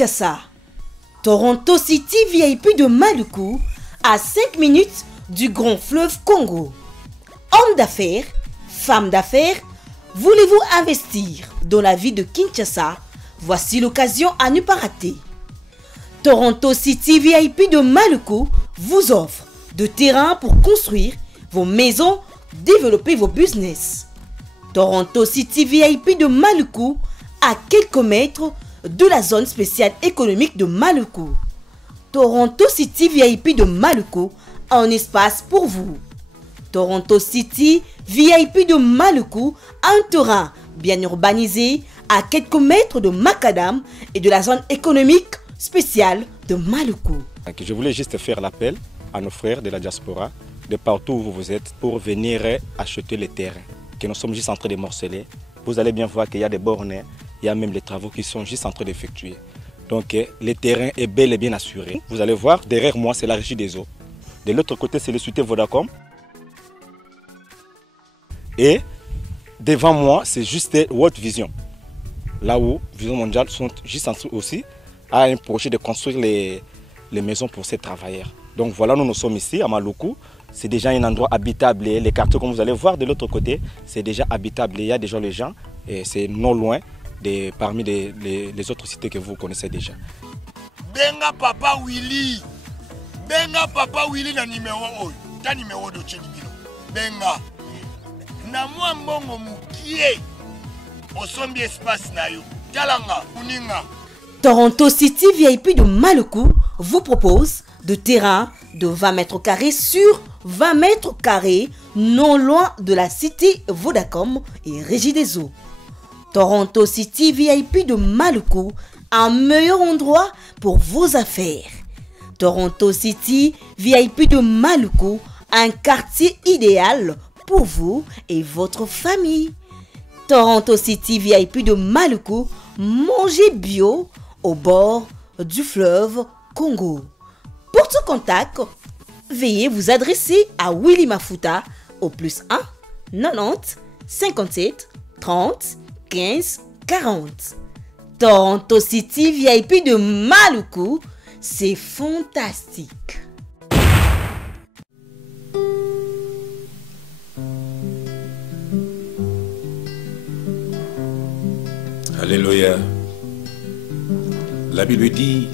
Kinshasa. Toronto City VIP de Maluku, à 5 minutes du grand fleuve Congo. Hommes d'affaires, femmes d'affaires, voulez-vous investir dans la vie de Kinshasa? Voici l'occasion à ne pas rater. Toronto City VIP de Maluku vous offre de terrain pour construire vos maisons, développer vos business. Toronto City VIP de Maluku, à quelques mètres de la zone spéciale économique de Maluku. Toronto City VIP de Maluku, un espace pour vous. Toronto City VIP de Maluku, un terrain bien urbanisé à quelques mètres de Macadam et de la zone économique spéciale de Maluku. Je voulais juste faire l'appel à nos frères de la diaspora, de partout où vous êtes, pour venir acheter les terrains, que nous sommes juste en train de morceler. Vous allez bien voir qu'il y a des bornes, il y a même les travaux qui sont juste en train d'effectuer. Donc le terrain est bel et bien assuré. Vous allez voir, derrière moi, c'est la régie des eaux. De l'autre côté, c'est le société Vodacom. Et devant moi, c'est juste World Vision. Là où Vision Mondiale sont juste en train aussi a un projet de construire les maisons pour ces travailleurs. Donc voilà, nous sommes ici à Maluku. C'est déjà un endroit habitable. Les quartiers, comme vous allez voir de l'autre côté, c'est déjà habitable. Il y a déjà les gens et c'est non loin parmi les autres cités que vous connaissez déjà. Benga Papa Willy. Benga Papa Willy na numéro oyo. Ta numéro de Chelibino. Benga. Na mwa mbongo mukie. Osombi espace na yo. Talanga, uninga. Toronto City VIP de Maluku vous propose de terrain de 20 mètres carrés sur 20 mètres carrés, non loin de la cité Vodacom et Régie des eaux. Toronto City VIP de Maluku, un meilleur endroit pour vos affaires. Toronto City VIP de Maluku, un quartier idéal pour vous et votre famille. Toronto City VIP de Maluku, mangez bio au bord du fleuve Congo. Pour tout contact, veuillez vous adresser à Willy Mafuta au +1 90 57 30 15 40. Toronto City VIP de Maluku, c'est fantastique. Alléluia. La Bible dit,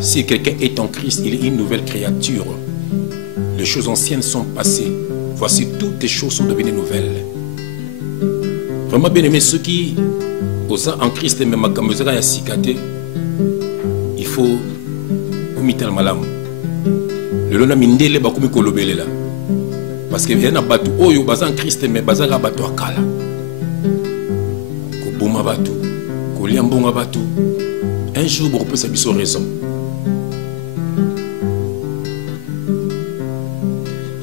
si quelqu'un est en Christ, il est une nouvelle créature. Les choses anciennes sont passées. Voici, toutes les choses sont devenues nouvelles. Vraiment bien aimé, ceux qui osent en Christ, même quand vous avez cicaté, il faut omiter le malam. Le lona mindele ba komi kolobele la. Parce que bien abatu oyo baza en Christ mais baza ga batu akala. Ko boma batu, ko liambonga batu. Un jour, vous pouvez savoir raison.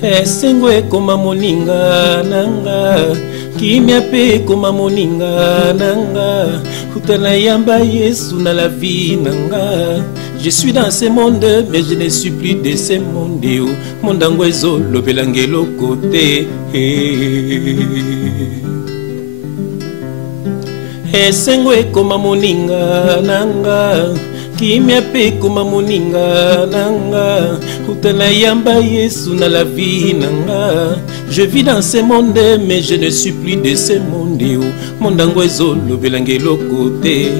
Esengwe koma moninga nanga, kimia pe koma moninga nanga, utana yamba Yesu na la vie nanga. Je suis dans ce monde, mais je ne suis plus de ce monde. Mondango ezo lobelangelo côté. Esengwe koma moninga nanga, kimia pe koma moninga nanga, utana yamba Yesu na la vie nanga. Je vis dans ce monde, mais je ne suis plus de ce monde. Mondango ezo lobelangelo côté.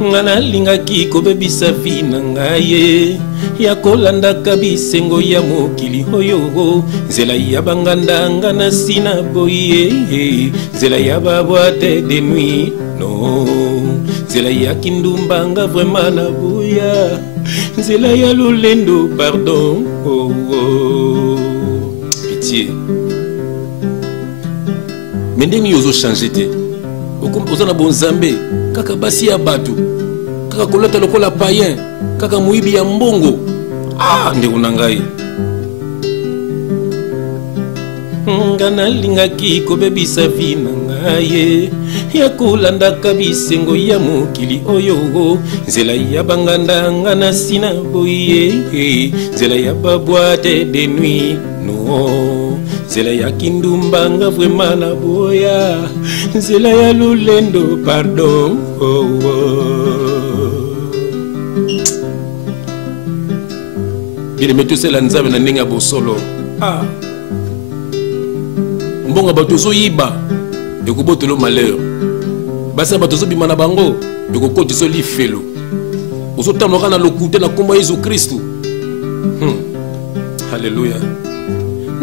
Ngana lingaki kobebisa vi na ngai ya kolandaka bisengo ya mokili oyo nzela ya banganda ngana sina boye nzela ya babwate de nuit no nzela ya kindumbanga vraiment na boya nzela ya lolendo pardon pitié mais ndenge yozo changer te okompoza na bonzambe kaka basi ya batu kaka kolata lokola païen kaka muibi ya mbongo ndeko na ngai ngana lingaki kobebisa vi na ngai ya kolandaka bisengo ya mokili oyo nzela ya banganda ngana sina boye nzela ya babwate de nuit no nzela ya kindumbanga vraiment na boya nzela ya lulendo pardon bien metosela nzambe na ndenge ya bosolo mbonga bato ozoyiba ekobotelo malheur basa bato ozobima na bango ekokotisa lifelo ozotamboka na lokute na kombo ya Yesu Kristu. Alléluia.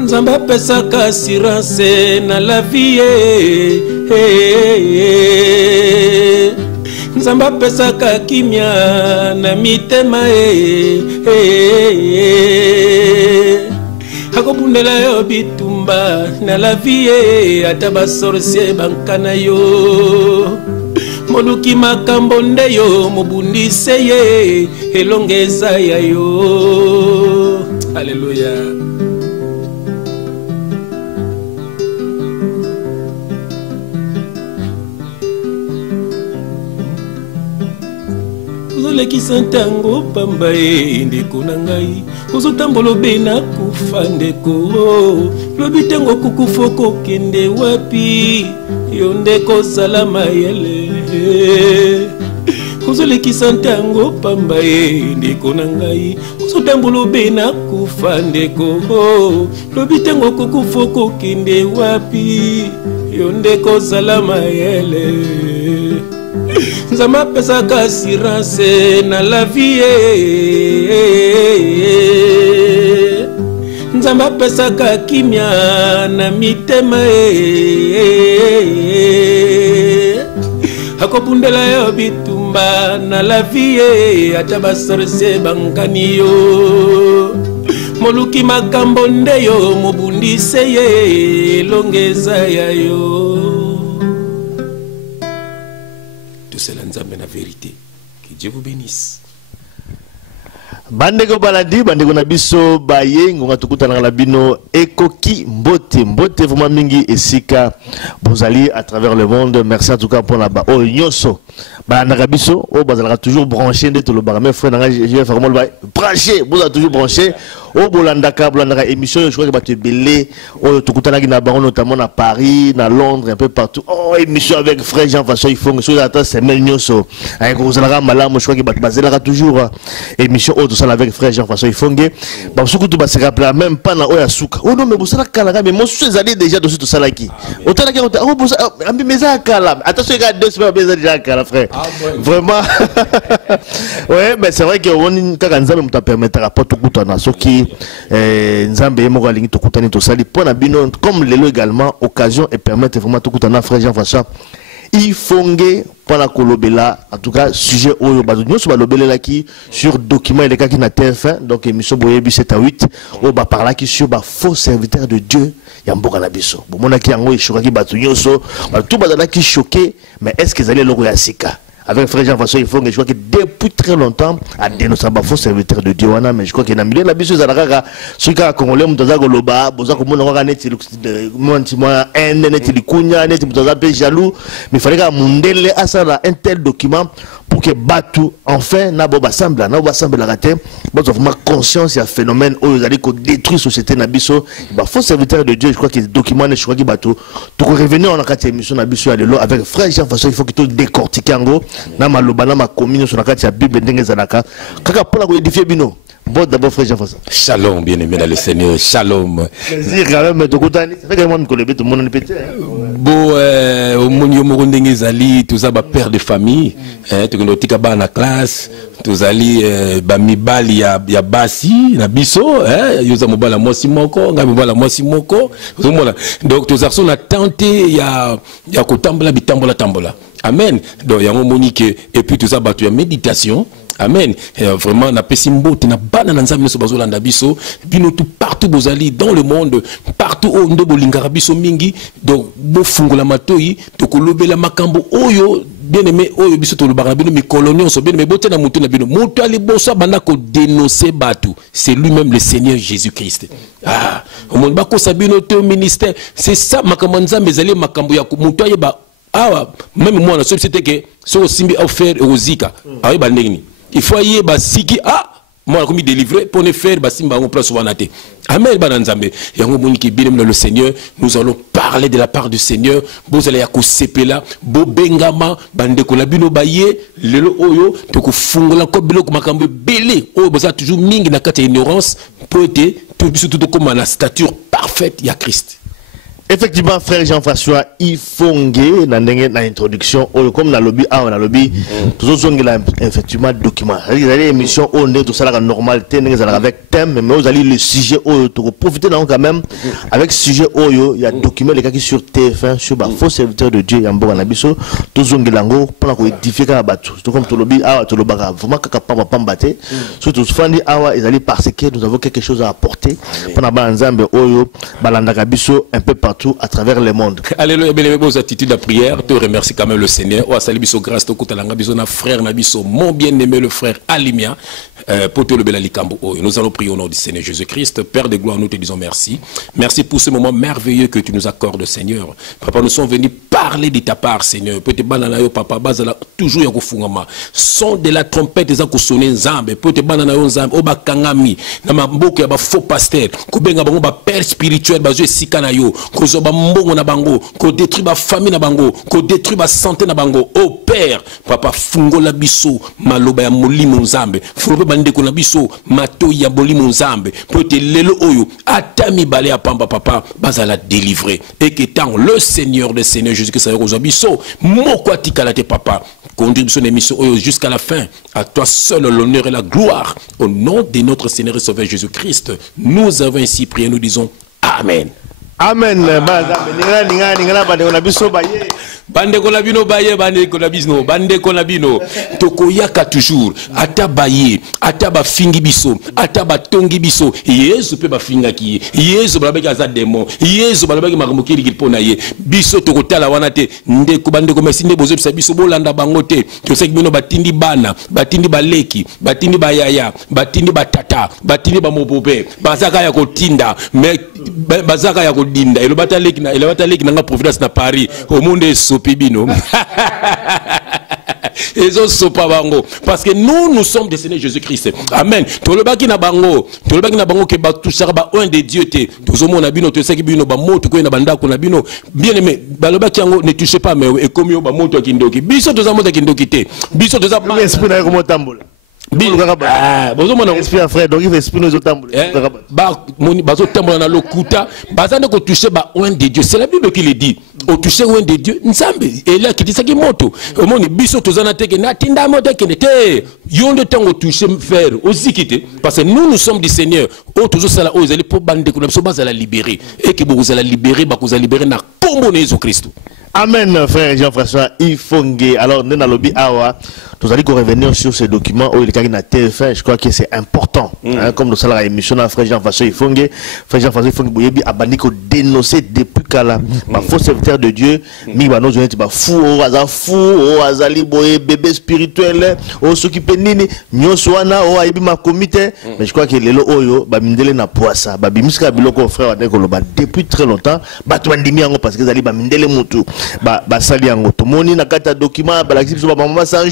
Nzambe apesaka assurance na la vie. Nzambe apesaka kimia na mitema. Akobundela yo bitumba na la vie ata basorcier bankana yo. Moluki makambo nde yo mobundise ye elongeza ya yo. Alléluia. Ozolekisa ntango pamba ye ndeko na ngai ozotambola obe na kufa ndeko lobi ntango kukufa kokende wapi yo ndeko zala mayele ozolekisa ntango pamba ye ndeko na ngai ozotambola obe na kufa ndeko lobi ntango kukufa kokende wapi yo ndeko zala mayele Nzambe apesaka assurance na la vie. Nzambe apesaka kimia na mitema. Akobundela yo bitumba na la vie ata basorcier bankani yo. Moluki makambo nde yo mobundise ye longeza ya yo. C'est la vérité. Que Dieu vous bénisse. Bandeko baladi, bandeko nabiso baye, ngonga tukuta na labino ekoki mbote, mbote vraiment mingi esika bozali à travers le monde. Merci en tout cas pour la ba oh nyoso. Balanda kabiso, oh bazalaka toujours branché de tout le bar. Mes frères nanga je vais vraiment branché, vous êtes toujours branché. Oh bolandaka émission, je crois que va te belé. Oh tukuta na gina baron notamment à Paris, à Londres, un peu partout. Oh émission avec frère Jean Façon, il faut que chose attend c'est mel nyoso. Avec ozalaka malamu, je crois que bazalaka toujours émission ça avec frère Jean Façon Ifongé bah surtout tout se rappeler même pas na oya suka oh non mais vous ça kala mais moi je allé déjà dessus tout ça là qui autant que oh vous mais ça kala attention regarde deux semaines déjà kala frère vraiment ouais mais c'est vrai que on quand nzambe muta permettre rapport tout kutana ce qui nzambe mo galingi tout kutani tout ça pour na bino comme lelo également occasion et permettre vraiment tout kutana frère Jean Façon Ifongé pour la kolobela en tout cas sujet oyo bazonyo so balobela qui sur document et les cas qui na TF1 donc émission boyebi 7 à 8 o ba parla qui sur ba faux serviteur de Dieu ya mboka na biso bon mona ki yango ishokaki bazonyo so tout bazala qui choqué mais est-ce qu'ils allaient le sika avec frère Jean Façon Ifongé je crois que depuis très longtemps à dénoncer ba faux serviteur de Dieu wana mais je crois que na milieu na biso zalaka sika congolais mutaza ko loba boza ko mona ka neti moi un neti likunya neti mutaza pe jaloux mais fallait ka mundele asala un tel document pour que batu enfin na bo basambla la raté bozo vraiment conscience ya phénomène où ils allaient ko détruire société na biso ba faux serviteur de Dieu je crois que document ne je crois que batu to revenir on a quatre émission na biso ya lelo avec frère Jean Façon il faut que tout décortiquer ngo na maloba na ma commune sur la carte ya Bible ndenge zalaka kaka pona ko édifier bino. Bon d'abord frère Jean Façon. Shalom bien-aimé dans le Seigneur, shalom. Plaisir quand même de kutani. Ça fait que moi me connais tout le monde petit. Bon au monyo mo ndenge zali tout ça ba père de famille, tu connais tika ba na classe, tous ali ba mibali ya basi na biso, yoza mobala mosi moko, nga mobala mosi moko. Donc tous arçons a tenté ya kotambola bitambola. Amen. Donc ya monique et puis tout ça ba tu méditation. Amen. Vraiment, na pesimbo, na bana na nzambe so bazolanda biso, bino tout partout bozali dans le monde, partout au ndo bolingara biso mingi, donc bo fungola matoi, to kolobela makambo oyo bien aimé oyo biso to lobara bino mi colonion so bien aimé bote na mutu na bino. Mutu ali boso bana ko dénoncer batu, c'est lui-même le Seigneur Jésus-Christ. Ah, au monde bako sabino te ministère, c'est ça makambo nzambe zali makambo ya mutu ayeba. Ah, même moi na société que so simbi offert rozika, ayeba ndengini. Il faut y avoir siki ah moi comme délivré pour ne faire basimba on place wanate. Amen bananzambe. Yango moniki bien le Seigneur, nous allons parler de la part du Seigneur. Vous allez yako sepela, bo bengama bande ko labino baye lelo oyo to ko fungola ko biloko makambo belé. Oh boza toujours mingi na kati ignorance pour être tout comme la stature parfaite ya Christ. Effectivement, frère Jean-François, il faut que dans l'introduction, comme dans le lobby, on a lobby, tout ça, effectivement, document. Il y a des émissions, on est tout ça, la normalité, avec thème, mais vous allez le sujet, pour profiter quand même, avec sujet, il y a document, les gars qui sur TF1, sur le faux serviteur de Dieu, il y a un bon anabiso, tout ça, pour qu'on édifie quand même, tout comme tout le lobby, tout le bagarre, vraiment, quand on pas battre, surtout, ils allaient parce que nous avons quelque chose à apporter, pendant Banzambe, Balandagabiso, un peu partout à travers le monde. Alléluia, bien vos attitudes de prière, te remercie quand même le Seigneur. Oh, salut biso grâce to kutalanga biso na frère na biso, mon bien-aimé le frère Alimia, pour te le bel alikambo. Nous allons prier au nom du Seigneur Jésus-Christ. Père de gloire, nous te disons merci. Merci pour ce moment merveilleux que tu nous accordes, Seigneur. Papa, nous sommes venus parler de ta part, Seigneur. Peut-être banana yo papa, bazala toujours yako fungama. Son de la trompette za ko sonner nzambe. Peut-être banana yo nzambe, oba kangami, na maboko ya ba faux pasteur, ko benga bango ba père spirituel, ba zo sikana yo. Ba mbongo na bango, ko détruit ba famille na bango, ko détruit ba santé na bango. Oh Père, papa fungola biso maloba ya molimo nzambe. Fungola bande ko na biso mato ya molimo nzambe. Pote lelo oyo atami balé ya pamba papa, bazala délivrer. Et que tant le Seigneur des Seigneurs Jésus-Christ sa biso, moko atikala te papa. Conduire son émission jusqu'à la fin. À toi seul l'honneur et la gloire. Au nom de notre Seigneur et Sauveur Jésus-Christ, nous avons ainsi prié, nous disons Amen. Amen. Bande kolabino baye, bande kolabino, bande kolabino. Tokoyaka toujours. Ata baye, ata ba fingi biso, ata ba tongi biso. Yesu pe ba finga ki. Yesu balabaki aza démon. Yesu balabaki makamokiri kilpona ye. Biso tokotala wana te. Ndeko bande ko mesinde bozo bisa biso bolanda bango te. Toseki bino batindi bana, batindi baleki, batindi bayaya, batindi batata, batindi ba mobobe. Bazaka ya kotinda, mais bazaka ya dinda et le batalek na providence na Paris au monde sopibino ils ont sopa bango parce que nous sommes des Seigneurs Jésus-Christ. Amen. To le baki na bango ke ba touchera ba un de Dieu te tozo mona bino to seki bino ba moto ko na banda ko na bino bien aimé ba le baki yango ne touchez pas mais et comme yo ba moto kindoki biso to za moto kindoki te biso to za esprit na ko tambola. Esprit frère, donc il fait esprit nous autant. Bazo tambola na lokuta, bazane ko toucher ba oin de Dieu. C'est la Bible qui le dit. Au toucher oin de Dieu, nzambe. Et là qui dit ça qui moto. Au moni biso tozana teke na tinda moto kenete. Yon de temps au toucher faire aussi quitter parce que nous sommes du Seigneur. Oh toujours ça là, oh ils allaient pour bande ko na biso bazala libérer. Et que vous allez libérer, ba ko za libérer na kombo na Jésus Christ. Amen, frère Jean-François Ifongue. Alors, nous allons nous allons revenir sur ces documents où il y a une TF1. Je crois que c'est important. Comme nous allons émission à frère Jean-François Ifongue. Frère Jean-François Ifongue, a banni ko dénoncer depuis qu'à ma faux serviteur de Dieu. Mi ba nous on fou, fou, azali boye bébé spirituel, ceux qui penini, nyoswana, aibi ma comité. Mais je crois que lelo oyo ba mindele na poisa, ba bimiska biloko frère wa dekolo ba depuis très longtemps, ba twandimi yango parce que zali ba mindele mutu. Basali yango tomoni na kata document balakisi biso maman 100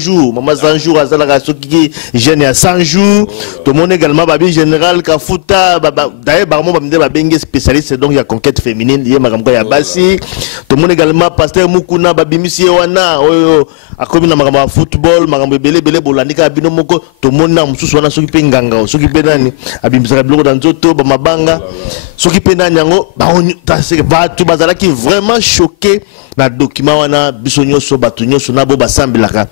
jours azala soki jeune ya 100 jours tomoni également babi général Kafuta d'ailleurs barmo baminde babenge spécialiste donc ya conquête féminine ye makambo ya basi tomoni également pasteur Mukuna babimisi wana oyo akomi na makambo ya football makambo belé bolandika bino moko tomoni na mususu wana soki pe nganga soki pe nani abimisaka biloko dans nzoto ba mabanga soki pe nani yango ba tu bazala qui vraiment choqué na document wana biso nyoso batu nyoso na bo basambelaka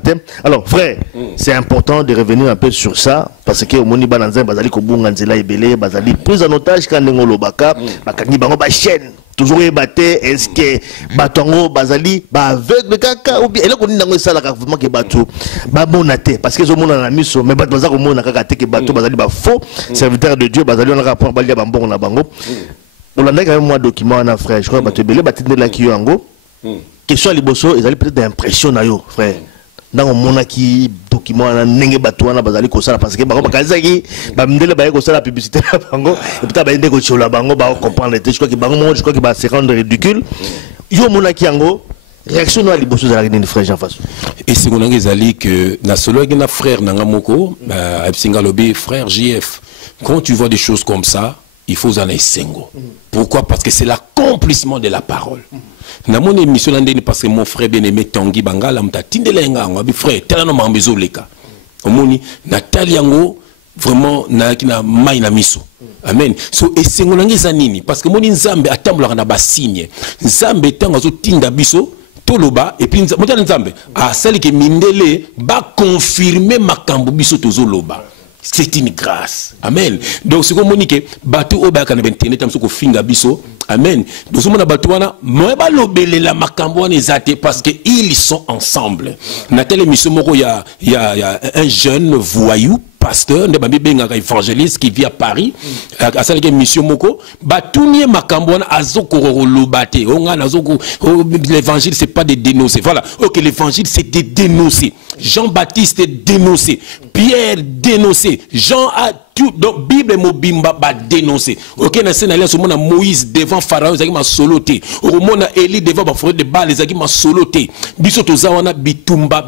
te. Alors frère, c'est important de revenir un peu sur ça parce que omoni bananza bazali ko bunga nzela ebele bazali prise en otage quand ngolo baka bakangi bango ba chaîne toujours ébaté est-ce que batongo bazali ba aveugle kaka ou bien eloko nini nango sala ka vraiment que batu ba monaté parce que zo mona na miso mais batu bazako mona kaka te que batu bazali ba faux serviteur de Dieu bazali on a rapport balia ba mbongo na bango. On a quand même moi document en frère je crois que tu belé batinde la ki yango question liboso ils allaient peut-être d'impression na yo frère dans mon qui document na ndenge batu wana bazali ko sala parce que ba kazaki ba mndele ba ko sala publicité na bango et puis ba inde ko chola bango ba comprendre je crois que bango je crois que ba se rendre ridicule yo mona ki yango réaction no liboso za la frère Jean Faso. Et c'est qu'on a dit que na solo na frère nangamoko absinga lobby frère JF. Quand tu vois des choses comme ça, il faut en sengo. Pourquoi? Parce que c'est l'accomplissement de la parole. Na mon émission parce que mon frère bien-aimé Tanguy Bangala mta tindelenga ngabi frère telano mambezo leka. Omoni Nathalie yango vraiment na kina mai na miso. Amen. So esengo nangeza nini? Parce que moni nzambe atambola na ba signe. Nzambe tango zo tinda biso toloba et puis motana nzambe a celle qui mindele ba confirmer makambo biso tozoloba. C'est une grâce. Amen. Donc, ce qu'on dit que bateau au bac en internet, comme ce qu'on finga biso. Amen. Donc, ce qu'on a batouana, moi ba lobele la makambo nezate parce que ils sont ensemble. Nathalie émission moko il y a un jeune voyou pasteur de babi benga évangéliste qui vit à Paris à celle qui mission moko batounie makambo azoko lobate onga nazoko l'évangile c'est pas de dénoncer. Voilà. OK, l'évangile c'est de dénoncer. Jean-Baptiste dénoncé, Pierre dénoncé, Jean a tout, donc Bible mobimba ba dénoncé. OK, na scène alliance au monde Moïse devant Pharaon zaki ma soloté. Au monde Élie devant ba forêt de Baal zaki ma soloté. Biso tozawana bitumba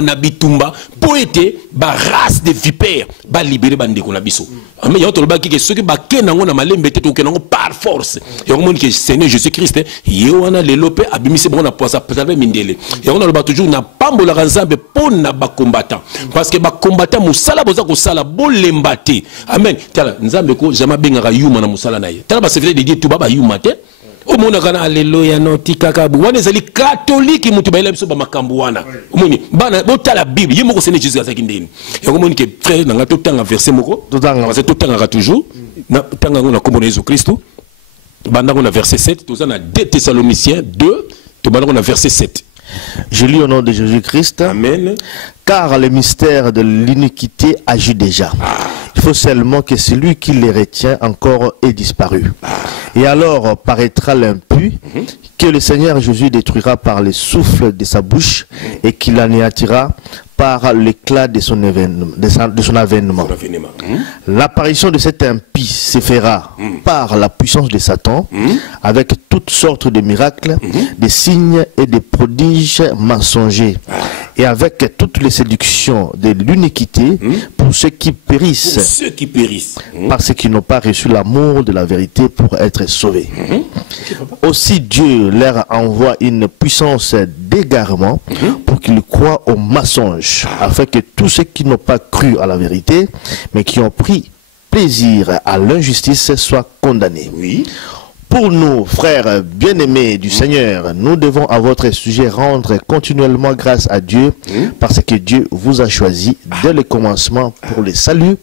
na bitumba poété ba race de vipères ba libérer ba ndeko na biso. Mais il y a autre baki que ceux qui ba kenango na malembe te to kenango par force. Il y a monde que Seigneur Jésus-Christ yewana lelope abimise bon na poisa peut-être mindele. Il y a on le ba toujours na pambola nzambe na ba combattant parce que ba combattant musala boza ko sala bolembate. Amen. Tala nzambe ko jama bengaka yuma na musala na ye. Tala ba serviteur de Dieu tout ba yuma te. O mona kana alléluia no tikaka bu. Wana zali catholique mutu ba ila biso ba makambu wana. Omoni bana botala Bible yimo ko sene Jésus azaki ndeni. Ya ko moni ke frère na ngato tanga verset moko. Totanga parce que totanga toujours na tanga ngona komona Jésus Christ. Banda ngona verset 7 toza na 2 Thessaloniciens 2 to banda ngona verset 7. Je lis au nom de Jésus-Christ. Amen. Car le mystère de l'iniquité agit déjà. Il faut seulement que celui qui les retient encore ait disparu. Et alors paraîtra l'impie que le Seigneur Jésus détruira par le souffle de sa bouche et qu'il anéantira par l'éclat de son avènement. L'apparition de cet impie se fera par la puissance de Satan avec toutes sortes de miracles, des signes et des prodiges mensongers et avec toutes les séductions de l'iniquité pour ceux qui périssent, parce qu'ils n'ont pas reçu l'amour de la vérité pour être sauvés. Aussi Dieu leur envoie une puissance d'égarement pour qu'ils croient au mensonge, afin que tous ceux qui n'ont pas cru à la vérité, mais qui ont pris plaisir à l'injustice, soient condamnés. Pour nous, frères bien-aimés du Seigneur, nous devons à votre sujet rendre continuellement grâce à Dieu, parce que Dieu vous a choisi dès le commencement pour le salut,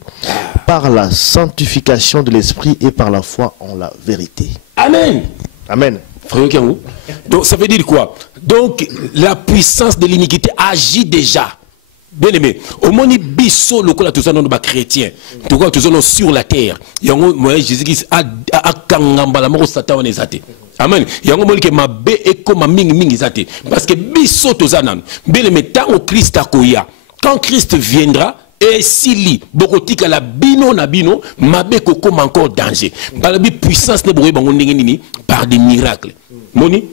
par la sanctification de l'esprit et par la foi en la vérité. Amen. Amen. Donc ça veut dire quoi? Donc la puissance de l'iniquité agit déjà. Bien aimé, au moni biso lokola tous nos chrétiens, tout cas tous sur la terre. Yango moi Jésus a kangamba la moko Satan ezate. Amen. Yango moni ke mabe eko ma mingi ezate. Parce que biso tous nan. Bien aimé, tant au Christ akoya. Quand Christ viendra, et s'il bokotika la bino na bino, mabe koko encore danger. Par la puissance de boye bango ndenge nini par des miracles. Moni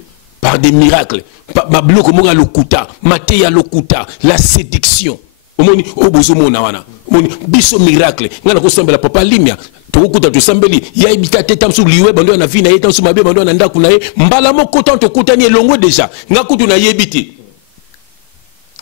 par des miracles. Mabloko monga lokuta, mateya lokuta, la séduction. Omoni obozo mona wana. Omoni biso miracle. Ngana ko sambela papa limia. Tokuta to sambeli, ya ibika teta msu liwe bando na vina yeta msu mabe bando na ndaku na ye. Mbala moko tanto kutani elongo déjà. Ngakutu na yebiti.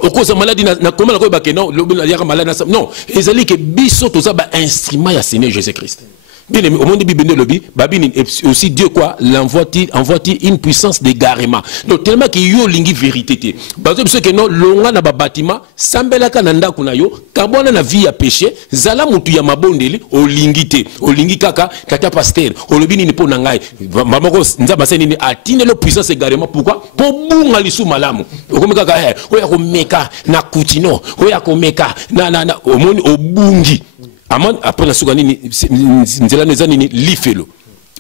Au cause de maladie, na comment la koba non, le malade non. Ezali que biso toza ba instrument ya Seigneur Jésus-Christ. Bien aimé, au monde de Bible lobby, babine aussi Dieu quoi envoie-t-il une puissance d'égarement. Donc tellement qu'il y a lingi vérité. Parce que que non longa na ba bâtiment, sambela ka nanda kuna yo, kabona na vie ya péché, zala mutu ya mabondeli o lingité, o lingi kaka tata pasteur, o lobini ni po na ngai. Mamako nzaba seni ni atine le puissance égarement pourquoi? Pour bunga lisu malamu. Okomeka ka oya ko meka na kutino, oya ko meka na omoni obungi. Aman après la sougani nzela nezani ni lifelo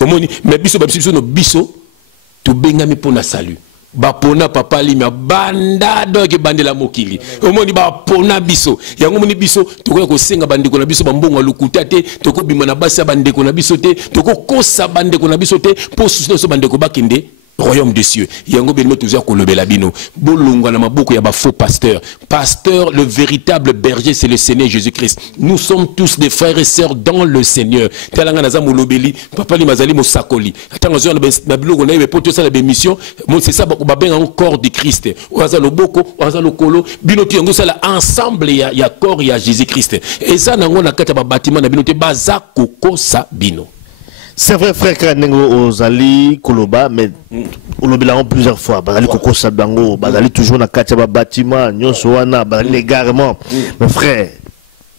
omoni mais biso no biso to bengami pona salut ba pona papa limia banda doke bandela mokili omoni ba pona biso yango moni biso to ko senga bandeko na biso bambongo lukuta te to ko bima na basi bandeko na biso te to ko kosa bandeko na biso te po suso bandeko bakende royaume des cieux. Yango benime toujours kolobela bino. Bolongwa na maboko ya ba faux pasteur. Pasteur, le véritable berger, c'est le Seigneur Jésus-Christ. Nous sommes tous des frères et sœurs dans le Seigneur. Talanga naza molobeli, papa li mazali mosakoli. Atanga zo na biloko na poto ça la bémission, c'est ça ba benga encore du Christ. Oza loboko, oza lokolo, bino ti yango ça la ensemble ya corps ya Jésus-Christ. Et ça nango na kata ba bâtiment na bino te baza kokosa bino. C'est vrai, frère Kanengo, Ozali, Koloba, mais Olobi l'a plusieurs fois. Bazali Koko Sabango, Bazali toujours dans le bâtiment, Nyonsoana, Bazali l'égarement. Mais frère,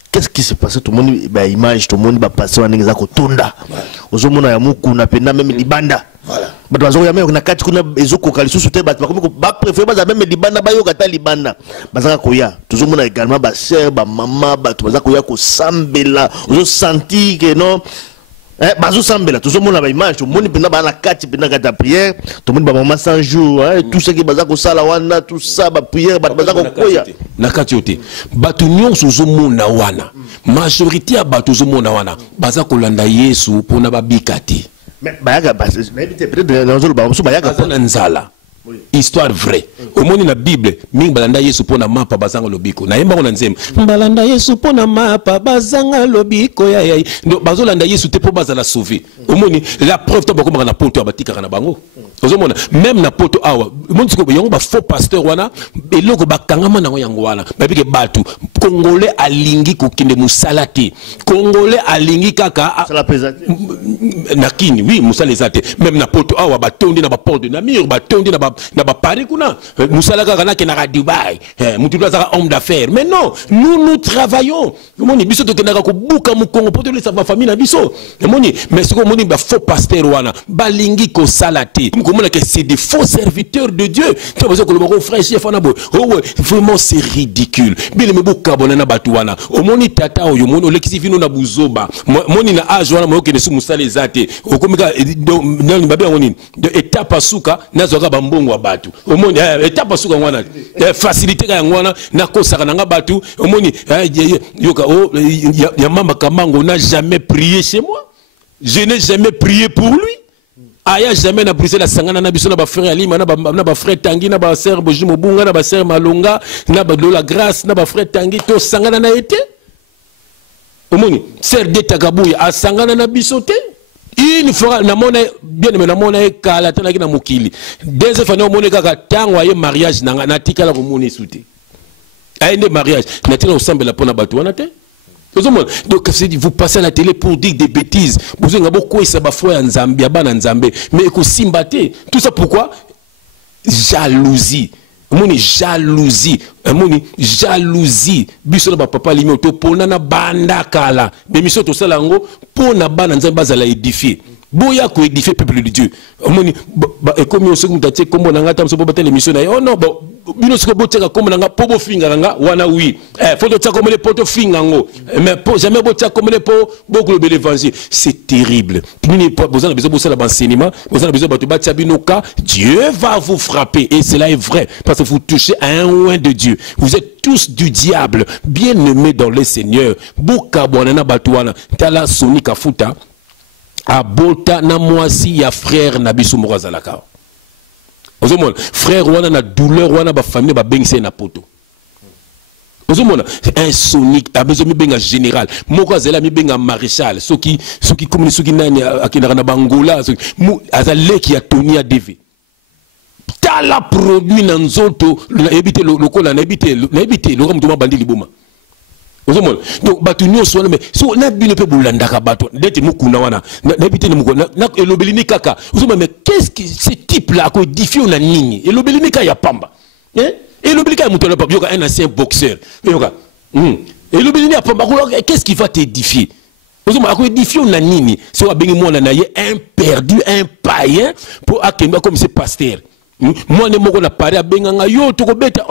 qu'est-ce qui s'est passé? Tout le monde, image, tout le monde va passer à Nengazako Tonda. Ozomona Yamuku, on a pena même Libanda. Voilà. Mais dans le cas, on a quatre qu'on a ezoko kalisu sous terre, bah préféré bah même Libanda, bah yokata Libanda. Bazaka koya, tout le monde a également bah sœur, bah maman, bah tout bazaka koya ko sambela. Ozo senti que non. Bazou Sambela, tout le monde a l'image, tout le monde a la carte, la prière, tout le monde a maman 100 jours, tout ce qui est bazako salawana, tout ça, la prière, bazako koya. Nakatiote, batunyon sous mona wana, majorité à batuzumona wana, bazako landa yesu pour na babikati. Mais bayaga, peut-être dans le barosso, bayaga, nzala. Histoire vraie. Au moins dans la Bible, ming balanda yesu pona mapa bazanga lobiko. Na yemba on nzem. Balanda yesu pona mapa bazanga lobiko ya ya. Donc bazolanda yesu te po bazala sauver. Au moins la preuve to bakoma na poto abatika na bango. Ozomona même na poto awa. Mon tiko yango ba faux pasteur wana eloko bakangama nango yango wana. Ba bike batu Congolais alingi kokinde musala te. Congolais alingi kaka sala pesate. Nakini oui musala ezate. Même na poto awa batondi na ba porte de namir batondi na ba Paris kuna musalaka kana ke na Dubaï mutu za homme d'affaires mais non nous travaillons moni biso to kenaka ko buka mu Congo pour laisser sa famille na biso moni mais ce que moni ba faux pasteur wana balingi ko salati mona que c'est des faux serviteurs de Dieu tu vois que le frère chef na boy oh ouais vraiment c'est ridicule bile me buka bonana batu wana o moni tata oyo moni olekisi vino na buzoba moni na age wana mo ke ne su musala ezate okomika nani babe ngoni de étape asuka nazoka bambongo wa batu omoni étape suka ngwana facilité ka ngwana na kosaka nga batu omoni yoka ya mama Kamango n'a jamais prié chez moi, je n'ai jamais prié pour lui. Aya jamais na brisé la sangana na biso na ba frère Ali na ba frère Tangi na ba sœur Boji Mobunga na ba sœur Malonga na ba de la grâce na ba frère Tangi to sangana na été omoni sœur de Tagabuya a sangana na biso te. Il fera na mona bien mais na mona e kala tana ki na mokili des fois na mona kaka tango aye mariage na tikala ko mona souté aye de mariage na tina osambela pona batu wana te. Donc vous passez à la télé pour dire des bêtises vous avez beaucoup ça ba foi en Zambie ba na Nzambe mais ko simbate tout ça pourquoi jalousie moni jalousie moni jalousie biso na papa limi to pona na banda kala mais miso to salango pona bana Nzambe bazala édifier boya ko édifier peuple de Dieu moni et comme on se mutatie comme on ngata mso batela émission na oh non bon bino siko boteka comme nga pobo finga nga wana oui faut to comme les poto finga ngo mais jamais boteka comme les po beaucoup de l'évangile c'est terrible ni pas besoin de besoin de l'enseignement besoin de besoin de batia binoka Dieu va vous frapper et cela est vrai parce que vous touchez à un oin de Dieu vous êtes tous du diable bien aimés dans le Seigneur boka bonana batuana tala sonika futa a bota na mwasi ya frère na biso morazalaka ozomona frère wana na douleur wana ba famille ba bengise na poto ozomona un sonique a besoin mi benga général moko azela mi benga maréchal soki comme soki nani akina na bangola mu azale ki atonia dv tala produit na nzoto na ebité lokola na ebité lo comme tuma bandi liboma. Donc batu nyonso mais so na bino pe bolandaka bato ndete mukuna wana na bité ne mukuna na elobelini kaka ozoma mais qu'est-ce que ce type là ko édifier na nini elobelini ka ya pamba elobelini ka muto na pamba yoka un ancien boxeur yoka elobelini ya pamba qu'est-ce qui va t'édifier ozoma ko édifier na nini so abengi mona na ye un perdu un païen pour akemba comme ce pasteur moi ne moko na pare abenganga yo to ko beta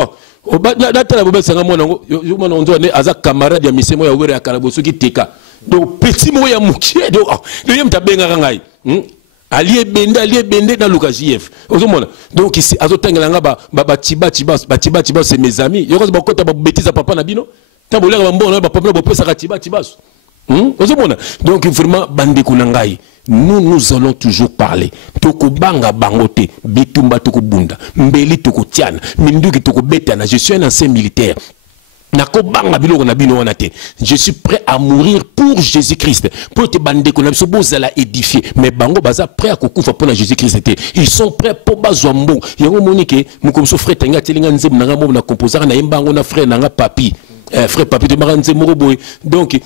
natala bobesanga mwana yo mwana onzo ne aza camarade ya misemo ya were ya karaboso ki teka donc petit mo ya mukie donc le yem tabenga ngai alié bende na Lucas JF ozomona donc ici azotangela nga ba tiba c'est mes amis yo ko ba kota ba bêtise papa na bino taboleka ba mbona ba papa ba pesa ka tiba Donc vraiment bandeko na ngai, nous allons toujours parler. Toko banga bangote, bitumba toko bunda, mbeli toko tiana, minduki toko betana. Je suis un ancien militaire. Je suis prêt à mourir pour Jésus-Christ. Pour te bander qu'on a édifier. Mais bango baza prêt à couper pour Jésus-Christ. Ils sont prêts pour bazwambo. Yango monique, mukomso frère tenga telinga nzem nanga mo na composer na yemba na frère nanga papi. Frère papi de maranze moroboy. Donc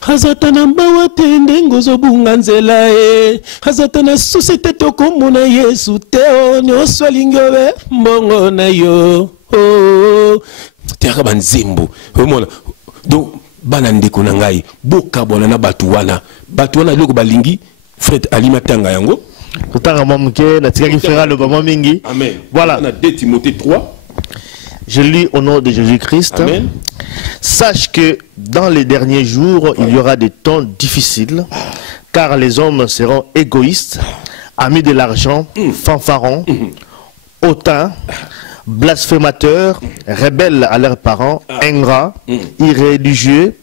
Hazatana mbawa tende ngozo bunga nzela Hazatana société tokomona Yesu teo nyoswa lingowe mbongo na yo. Oh, tiaka banzembo. Donc bana ndeko na ngai boka bona na batuwana loko balingi Fred alimatanga yango kutanga mamuke na tika ki fera le bama mingi. Amen. Voilà. On a 2 Timothée 3. Je lis au nom de Jésus-Christ. Amen. Sache que dans les derniers jours, il y aura des temps difficiles, car les hommes seront égoïstes, amis de l'argent, fanfarons, hautains, blasphémateurs, rebelles à leurs parents, ingrats, irréligieux,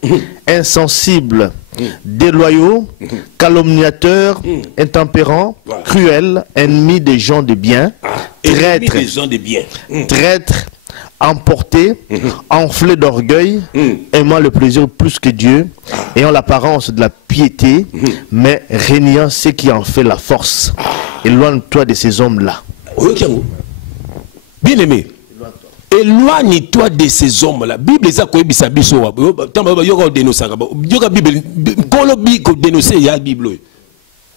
insensibles, déloyaux, calomniateurs, intempérants, cruels, ennemis des gens de bien, traîtres, traîtres, emportés, enflés d'orgueil, aimant le plaisir plus que Dieu, ayant l'apparence de la piété, mais régnant ce qui en fait la force. Éloigne-toi de ces hommes-là. Bien aimé, éloigne-toi de ces hommes-là. Bible est à quoi bisa biso. Yoga dénoncer. Yoga Bible. Kolobi ko dénoncer ya Bible.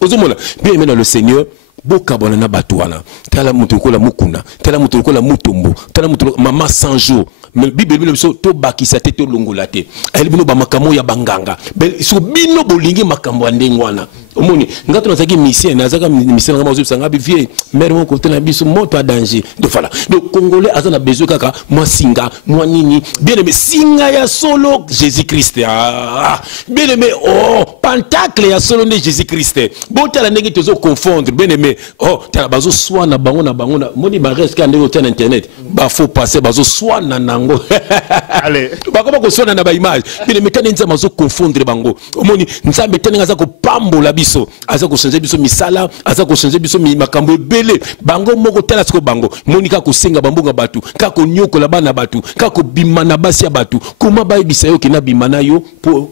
Bien aimé dans le Seigneur. Boka bonana batouana. Tala mutuko la mukuna. Tala mutuko la mutombo. Tala mutuko mama 100 jours. Mais Bible biso to bakisa te to longolate. Elle bino ba makamo ya banganga. So bino bolingi makambo ndengwana. Omoni ngato nazaki mission nazaka mission ngama zobsanga bi vie mère mon côté na biso moto à danger. Donc voilà. Donc congolais azana besoin kaka moi singa moi nini. Bien aimé singa ya solo Jésus-Christ. Bien aimé oh pentacle ya solo de Jésus-Christ. Bon tala ndenge tozo confondre bien aimé oh tala bazo soin na bango na moni ba reste ka ndenge tena internet ba faut passer bazo soin na nango. Allez ba ko ko soin na ba image. Bien aimé tena nza bazo confondre bango. Omoni nzambe tena ngaza ko pambola biso aza ko changer biso misala aza ko changer biso makambo ebele bango moko tala siko bango moni ka ko senga bambonga batu ka ko nyokola bana batu ka ko bimana basi ya batu kuma ba ebisa yo kina bimana yo pour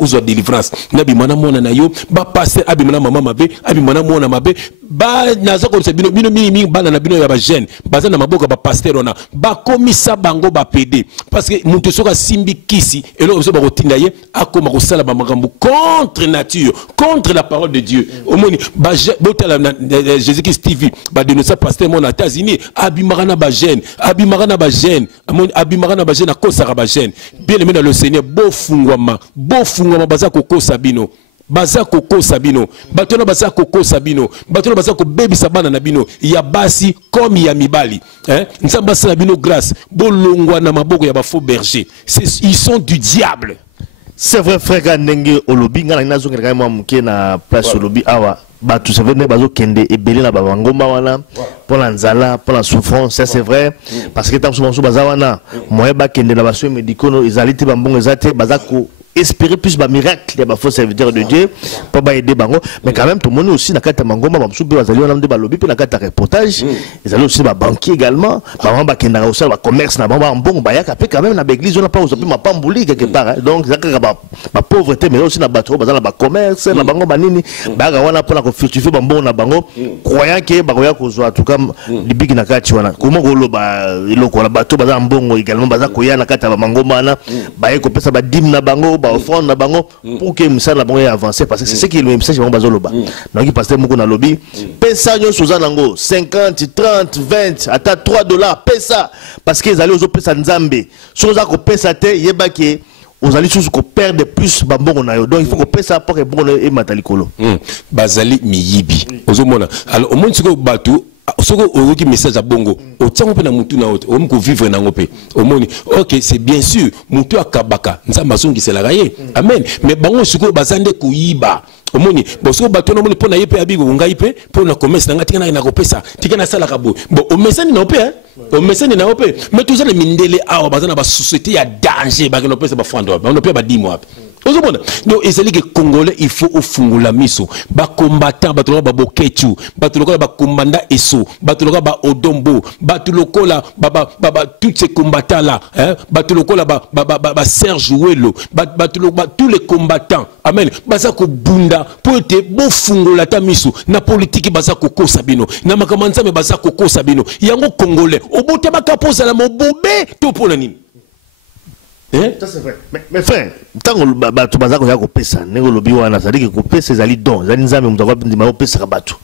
uzwa délivrance na bimana mona na yo ba passer abimana mama mabe abimana mona mabe ba naza ko se bino mingi bana na bino ya ba jeune baza na maboka ba pasteur ona ba komisa bango ba PD parce que mutu soka simbi kisi elo so ba kotinda ye akoma ko sala ba makambo contre nature contre la parole de Dieu. Au moins, Jésus-Christ TV, dénoncer pasteur mon États-Unis, abimarana ba gêne, abimarana ba gêne, abimarana ba gêne à cause de ba gêne. Bien aimé dans le Seigneur, beau fungwama baza koko sabino. Baza koko sabino, batona baza koko sabino, batona baza ko baby sabana na bino, ya basi comme ya mibali, hein? Nzamba sabino grâce, bolongwa na maboko ya ba faux berger. Ils sont du diable. C'est vrai frère Kandenge Olobi ngala nazo ngaka mwa muke na place Olobi awa ba tout ça venait bazo kende ebele na ba ngomba wana pour la nzala pour la souffrance ça c'est vrai parce que tant souvent baza wana moye ba kende na baso médicaux ezalite ba mbongo ezate bazako espérer plus ba miracle ya ba faux serviteurs de Dieu pour ba aider bango mais quand même tout le monde aussi na kata mangomba ba msupe bazali wana mde ba lobi pe na kata reportage ils allaient aussi ba banquier également ba kenda aussi ba commerce na ba mbongo ba yaka pe quand même na église on a pas aussi ma pambuli quelque part donc ça ka ba pauvreté mais aussi na bato bazala ba commerce na bango ba nini ba ga wana pour na ko fructifier ba mbongo na bango croyant que ba koya ko zo en tout cas libiki na kati wana comment ko lo ba iloko la bato bazala mbongo également baza koya na kata ba mangomba na ba yeko pesa ba dim na bango offrande na bango pour que misa na bango avance parce que c'est ce qui est le message bango bazoloba donc il pasteur moko na lobby pesa nyo soza nango 50 30 20 ata $3 pesa parce que ils allaient aux pesa nzambe soza ko pesa te yebake aux allez sous ko perdre plus bambongo na yo donc il faut ko pesa pour que bon et matalikolo bazali miyibi ozomona alors au moins siko batu soko oyoki message à bongo otiango pe na mutu na ote omko vivre na ngope omoni OK c'est bien sûr mutu akabaka nzamba zongiselaka ye amen mais bango soko bazande kuyiba omoni bosoko bato na moni pona yepe abigo ngai pe pona commerce na ngati na kopesa tika na sala kabo bon o mesani na ope o mesani na ope mais tout ça les mindele awa bazana ba société ya danger ba no pesa ba fando ba no pe ba dimo ape ozomona donc ezali ke congolais il faut ofungula miso ba combattant ba toloka ba bokechu ba toloka ba commanda eso ba toloka ba odombo ba tolokola ba tous ces combattants là hein ba tolokola ba Serge Welo ba toloka tous les combattants amen baza ko bunda po te bo fungula ta miso na politique baza ko kosa bino na makamanza me baza ko kosa bino yango congolais obote ba kapoza la mobobe to pona nini. Ça c'est vrai. Mais frère, tant que tu vas à Kopesa, Négolobi wana, ça dit que Kopesa zali don, zali nzame mutawa ndima Kopesa kabatu.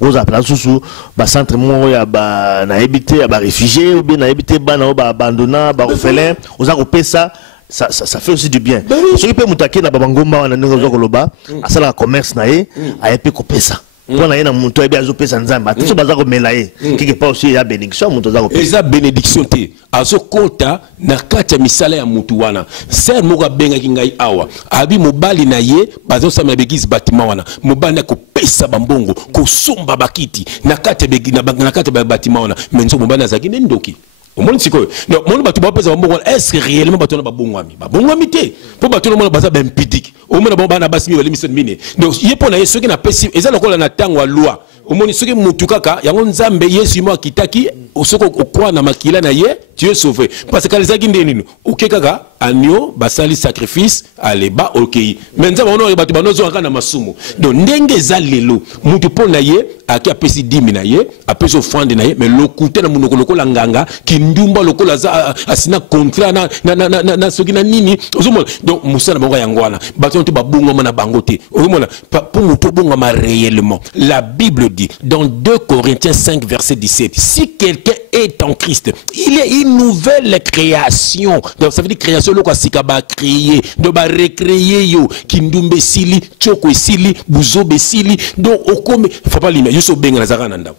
Oza plan susu, ba centre mo ya ba na habité, ba réfugié ou bien na habité ba na ba abandonna, ba orphelin, oza Kopesa. Ça fait aussi du bien. Ce qui peut moutake na babangomba wana Négozo Koloba, asala commerce na ye, a épé Kopesa. Pour na muto ebe azopesa nzamba atso bazako melaye quelque part aussi ya bénédiction muto zako eza bénédiction te azo kota na kati misala ya mutu wana ser moka benga kingai awa abi mobali na ye bazo sama begis bâtiment wana mobali na ko pesa bambongo ko somba bakiti na kati na kati bâtiment wana menzo mobali azaki ndoki omoni sikoyo donc mon batu ba pesa bambongo est-ce que réellement batu na babongwami te po batu na mona baza ba impidique omona bomba na basimi wali mission mine donc yepona yeso ki na pesi eza lokola na tango wa loi omoni soki mutu kaka yango nzambe yesu mo akitaki osoko okwa na makila na ye tu es sauvé parce que les aginde nini oké kaka agneau basali sacrifice aleba okei mais nzambe ono batu banozo aka na masumu donc ndenge eza lelo mutu pona ye aki apesi 10 na ye apesi offrande na ye mais lokute na munoko lokola nganga kindumba lokola za asina contrat na soki na nini ozomona donc musana bango yango wana bato to babunga na bango te ozomona pour mutu bonga ma réellement la Bible dit dans 2 Corinthiens 5 verset 17 si quelqu'un est en Christ il est une nouvelle création donc ça veut dire création loko sikaba créer donc ba recréer yo kindumbe sili choko sili buzobe sili donc okome faut pas lima yo so benga na zaka na ndako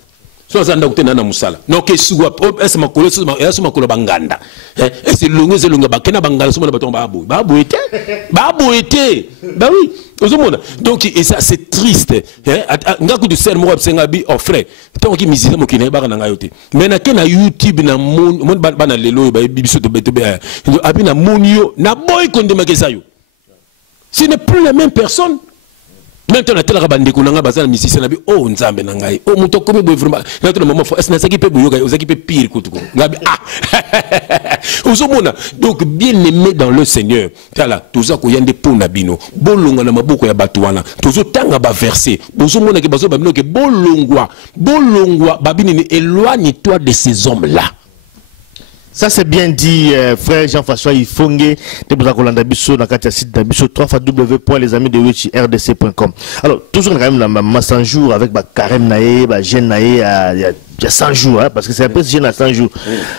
so azanda kutena na musala no ke suwa ese makolo so yaso makolo banganda ese longoze longa bakena bangala so mona bato babu ete bah oui ozomona donc et ça c'est triste ngaku du ser mo absenga bi offre tant ki misika mokina ba na ngayote mais na kena YouTube na mon bana lelo ba bibiso to beto ba abi na monio na boy konde makesayo ce n'est plus la même personne. Maintenant, tu as bandé qu'on a basé la mission, na bi oh nzambe na ngai oh muto komi boy vraiment na to maman est-ce na saki pe boyoka ozaki pe pire kutuko ngabi ozomona donc bien aimé dans le Seigneur tala toza ko yande pona bino bolonga na maboko ya batu wana tozo tanga ba verset ozomona ke bazo babino ke bolongwa babini éloigne-toi de ces hommes là. Ça c'est bien dit, frère Jean-François Ifongue. De vous accompagner biso na katia site biso www.lesamis-de-rdc.com. Alors toujours quand même la maman 100 jours avec ba carême naé, ba jeune naé, il y a 100 jours hein, parce que c'est un peu jeune à 100 jours.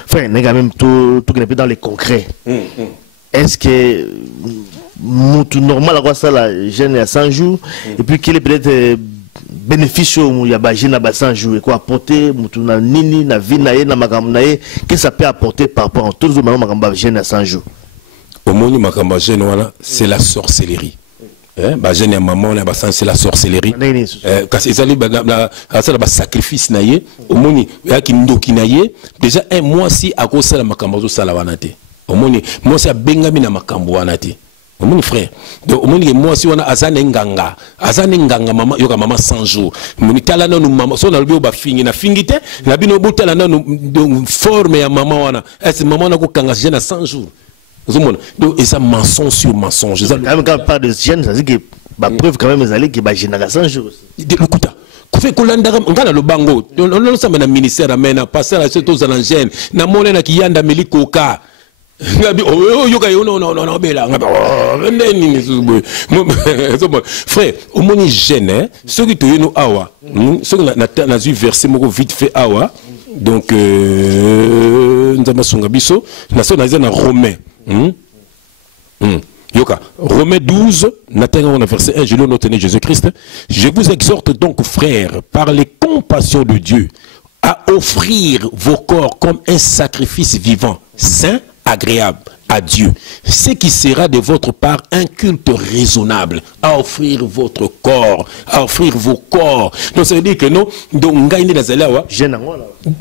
Frère, n'est quand même tout qui n'est pas dans les concrets. Est-ce que tout normal à quoi ça la jeune à 100 jours et puis qu'il est peut-être bénéfice il y a ba jeune à 100 jours et quoi apporter mutu na nini na vie naé na makambo naé que ça peut apporter par rapport à tous les makambo jeune à 100 jours. Au monde makambo jeune voilà, c'est la sorcellerie. Ba jeune ya maman na ba c'est la sorcellerie. Parce que ezali ba ça ba sacrifice naé au monde ya ki ndoki naé déjà un mois si à cause la makambo zo sala wana te. Au monde moi ça bengami na makambo wana te. Mon frère, donc mon moi si on a azane nganga maman yoka maman 100 jours. Mon tala na no maman so na lobi ba fingi na fingite na bino butala na no forme ya maman wana. Est maman na ko kanga jeune 100 jours. Donc et ça mensonge sur mensonge. Quand même quand pas de jeune ça dit que ba preuve quand même ezali que ba jeune à 100 jours. De lokuta. Kufe kolanda ngana lo bango. On samba na ministère amena passer à ces aux angènes. Na mona na kiyanda melikoka. Frère, au moins gêne, ceux qui te nous awa, ceux qui n'a vu verser mon vite fait awa, donc nous avons son gabisso, la sonne a Romain. Yoka, Romains 12, on a verset 1, je l'ai noté Jésus-Christ. Je vous exhorte donc, frères, par les compassions de Dieu, à offrir vos corps comme un sacrifice vivant, saint, agréable à Dieu, ce qui sera de votre part un culte raisonnable, à offrir votre corps, à offrir vos corps. Donc ça veut dire que non, donc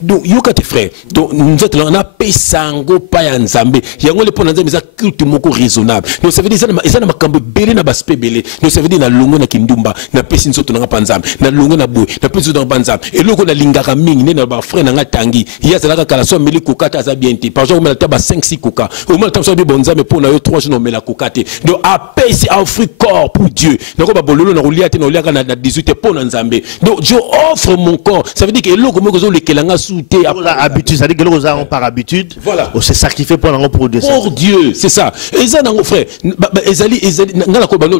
donc yoka tes frères, donc nous on a pesango pa ya nzambe, yango le pona nzambe za culte moko raisonnable. Donc ça veut dire ça na makambo belé na baspe belé. Donc ça veut dire na longo na kindumba, na pesi nzoto na panzambe, na longo na boy, na pesi nzoto na panzambe. Et loko na lingaka mingi na ba frère na tangi, ya zalaka kala so meli kokata za bien te. Par exemple, on a taba 5-6 coca. Au moins ça bien bonzambe pour na yo 3 jours on la kokate. Donc à pesi à offrir corps pour Dieu. Donc ba bololo na rolia te na rolia na 18 pour na nzambe. Donc je offre mon corps. Ça veut dire que loko moko zo lekelanga souté habitude, ça dit que les gens par habitude, voilà, on s'est sacrifié pour Dieu. Pour Dieu, c'est ça. Et ça, mon frère,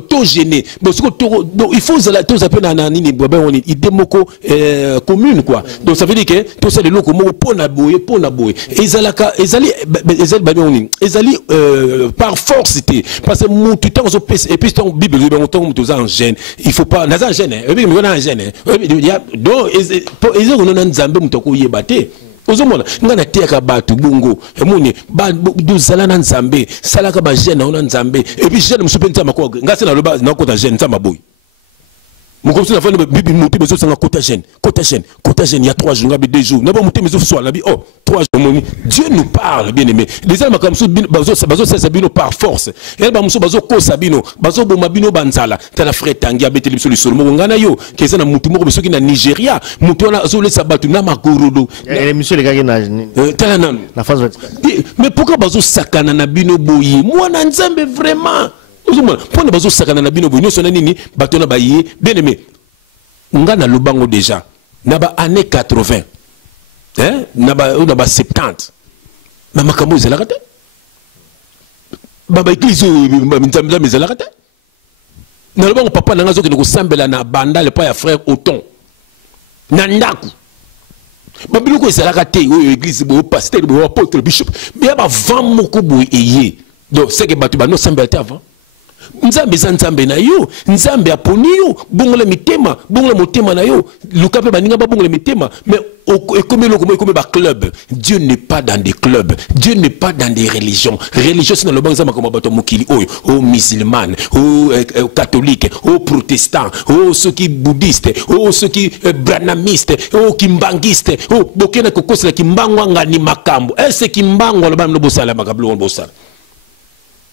tout gêné. Il faut tous appeler une démocratie commune, quoi. Donc ça veut dire que tout ça, les locaux, pour naboyer. Et par force, parce que tout temps, et puis ton Bible, on en gêne. Il faut pas, on a un gêne. On a un gêne. Donc, ils ont un Zambé, ozomona ngana teka batu bungo emuni ba duzala na nzambe salaka ba jeune na nzambe et puis jeune musupe ntama ko ngase na loba na kota jeune ntama boy mukomsi na fane bibi muti bezo sanga kota jeune il y a 3 jours ngabi 2 jours na ba muti bezo soit la bi 3 jours. Dieu nous parle, bien aimé. Les hommes comme ça bazo sabino par force et ba muso bazo ko sabino bazo boma bino banzala tala frère tangi abete libiso lisolo mo ngana yo keza na mutu moko beso ki na Nigeria mutu na zo le sabatu na makorodo et monsieur les gars tala nan la phase. Mais pourquoi bazo sakana na bino boyi moi na nzambe vraiment pour bazo sakana na bino boyi no sona nini bato na baye bien aimé ngana lubango déjà na ba année 80 hein na ba 70 na makambo ezalaka te baba église nzambe ezalaka te na lubango papa na nga zo ke ko sambela na banda le pa ya frère Oton na ndaku babiloko ezalaka te oyo église bo pasteur bo apôtre bishop bien ba vent moko boy eye donc c'est que batu ba no sambela te avant nzambe na yo nzambe aponi yo bongola mitema bongola motema na yo luka pe baninga ba bongola mitema mais comme ba club. Dieu n'est pas dans des clubs, Dieu n'est pas dans des religions. Religion c'est dans le banza comme bato mokili aux musulmans, aux catholiques, aux protestants, aux ceux qui bouddhistes, aux ceux qui branamistes, aux kimbangistes, aux bokena kokosela kimbangwa ngani makambo. Est-ce kimbangwa ba no bosala makablo bosala.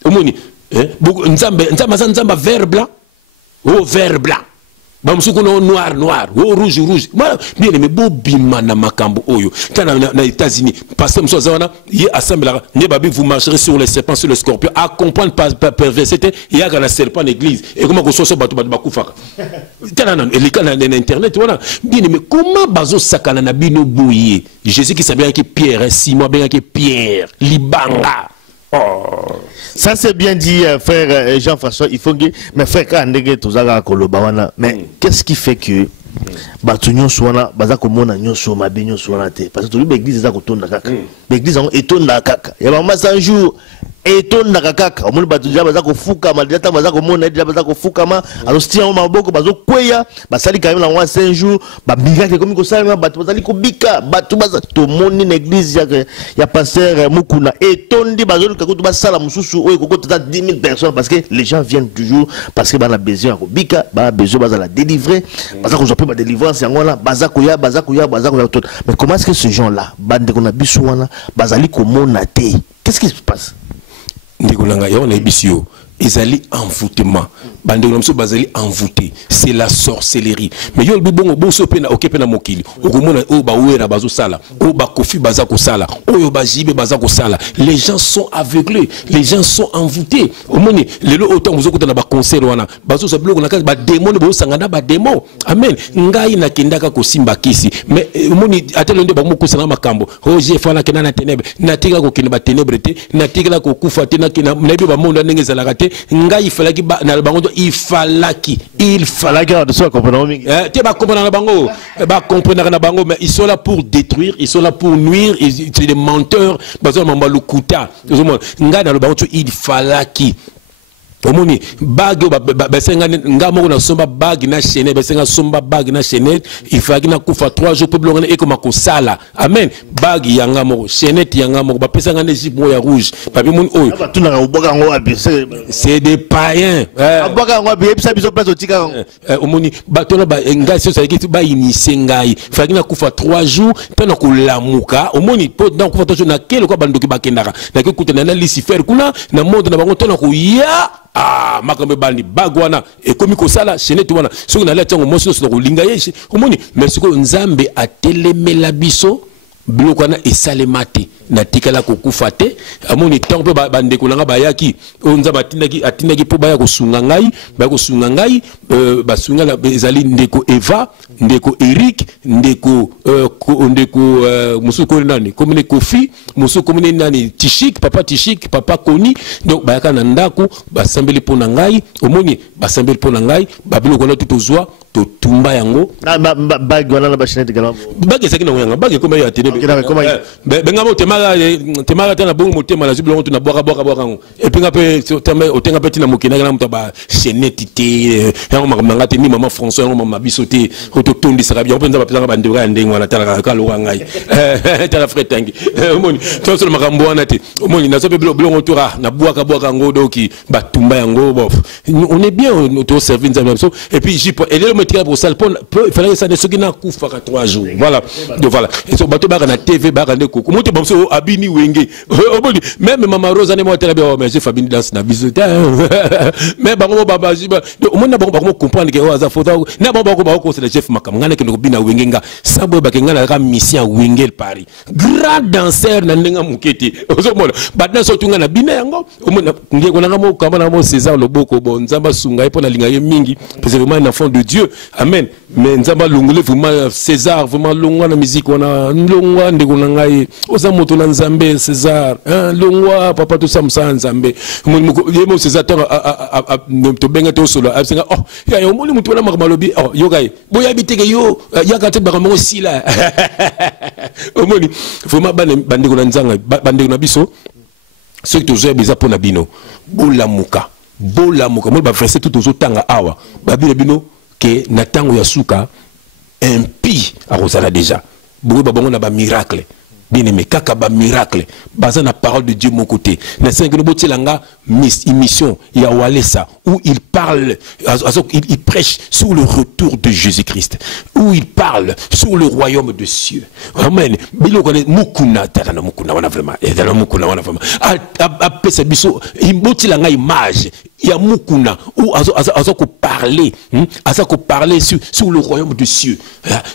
Omoni nzambe vert blanc, vert blanc. Bamsuko noir, rouge. Bien aimé, beau bima na makambo oyo. Quand na États-Unis, pasteur Moussa Zawana, il assemble là, vous marcherez sur les serpents, sur les scorpions, à comprendre par perversité, il y a un serpent l'église. Et comment qu'on soit batu bakufaka. Et les cas na internet, voilà. Bien aimé, comment bazo sakana na bino bouye? Jésus qui savait que Pierre, Simon bien que Pierre, Libanga. Ça c'est bien dit, frère Jean-François. Il faut que mais frère mais qu'est-ce qui fait que batunyo soana bazako mona nyoso mabenyo soana te parce que l'église za kotonda kaka l'église on etonda kaka ya mama 100 jours etonda kaka omoni batuja bazako fuka madata bazako mona déjà bazako fuka ma alors stia maboko bazo kweya basali quand même la 5 jours ba miracle comme ko sala batu bazali ko bika batu baza to moni l'église ya pasteur Mukuna etondi bazo ka ko basala mususu oyo ko 10 000 personnes parce que les gens viennent toujours parce que bana besoin ko bika ba besoin bazala délivrer bazako zo ba délivrance yangola bazako ya mais comment est-ce que ces gens là bande qu'on a bisouana bazali ko mona te qu'est-ce qui se passe ndikolanga ya on a bisio ezali envoûtement bande ko bazali envoûté c'est la sorcellerie mais yo bibongo boso pena okepena mokili okomona o ba wera bazo sala o ba kofi bazako sala oyo ba jibe bazako sala les gens sont aveuglés les gens sont envoûtés omoni lelo autant vous okota na ba concert wana bazo sa biloko na ka ba démon bo sangana ba démon amen ngai na kendaka ko simba kisi mais omoni atelo nde ba moko sana makambo o je fala kena na ténèbres na tika ko kina ba ténèbres te na tika ko kufa te na kina na bi ba monde ndenge zalaka te ngai falaki ba na bango il fallaki de soi comprendre tu vas comprendre bango ba comprendre na bango mais ils sont là pour détruire ils sont là pour nuire c'est des menteurs bazo mamba lukuta ngai na bango il fallaki omoni bague basenga ngamo na somba bague na chaîne basenga somba bague na chaîne il fallait na kufa 3 jours pour blonga et comme sala amen bague yanga moko chaîne yanga moko ba pesanga na jipe ya rouge papi mon oyo batuna uboka ngo abi c'est des païens uboka ngo abi episa biso place otika omoni batona ba ngasi so yaki ba initier ngai fallait na kufa 3 jours pe na kulamuka omoni po donc kufa 3 jours na kelo ko bandoki bakendaka na kutana na Lucifer kuna na monde na bango tona ko ya makambe bandi bagwana et comme ko sala chaîne wana soki na lati ngo moso so ko linga yeshi omoni mais ko nzambe atelemela biso biloko na esalemate na tikala kokufa te amoni tango pe bandeko nanga bayaki nzambe atindaki po baya kosunga ngai basunga ezali ndeko Eva ndeko Eric ndeko musuko nani komune Kofi musuko komune nani Tishik papa Koni donc bayaka na ndako basambeli po na ngai omoni basambeli po na ngai babiloko na tutozwa to tumba yango bague wana na bachinette également bague sakina nganga bague comme ya tene benga mo temara tana bongo motema na ziblo na boka ngo et puis ngape otenga petit na mokina na mutaba chenette te yango makamanga te ni maman François yango mama bisoté to tondisa ka bien penza ba pesa ba ndeka ndengwa na tala ka lo ngai tala fretangi omoni to so makambo wana te omoni na so pe bilongo tora na boka ngo doki batumba yango bof on est bien auto servir nzambe so et puis jipo et le métier pour ça il fallait que ça ne se gina kufa 3 jours voilà donc voilà et so bato ba na TV ba na ko moto bomso abini wenge omoni même maman Rose ne mo tela bien mais Fabini danse na bisoté mais bango baba jiba omoni na bango comprendre que oza photo na bango ko c'est le chef makam ngana ke no bina wengenga sabo ba ke ngana ka mission wengel Paris grand danseur na ndenga mukete ozomona badna so tunga na bina yango omoni ngeko na mo kamba na mo César Loboko bon nzamba sunga ipo na linga ye mingi parce que vraiment un enfant de Dieu amen mais nzamba longole vraiment César vraiment longwa na musique wana longwa ndeko na ngai oza moto na nzambe César longwa papa to samsa nzambe yemo César to benga to solo asenga oh ya yo moni mutu na makamalobi oh yo kai boya biteke yo yaka te bakamongo sila omoni vraiment bandeko na nzanga bandeko na biso ceux qui tozo biza pona bino bolamuka mo ba verset tout tozo tanga awa babile bino ke na tango ya suka impie a rosala déjà boye babongo na ba miracle bien aimé kaka ba miracle baza na parole de Dieu mon côté na cinq no botelanga mission ya Walesa où il parle il prêche sur le retour de Jésus-Christ où il parle sur le royaume de cieux amen biloko mukuna tala mukuna wana vraiment a pesa biso imbotelanga image ya mukuna où azako parler sur le royaume de cieux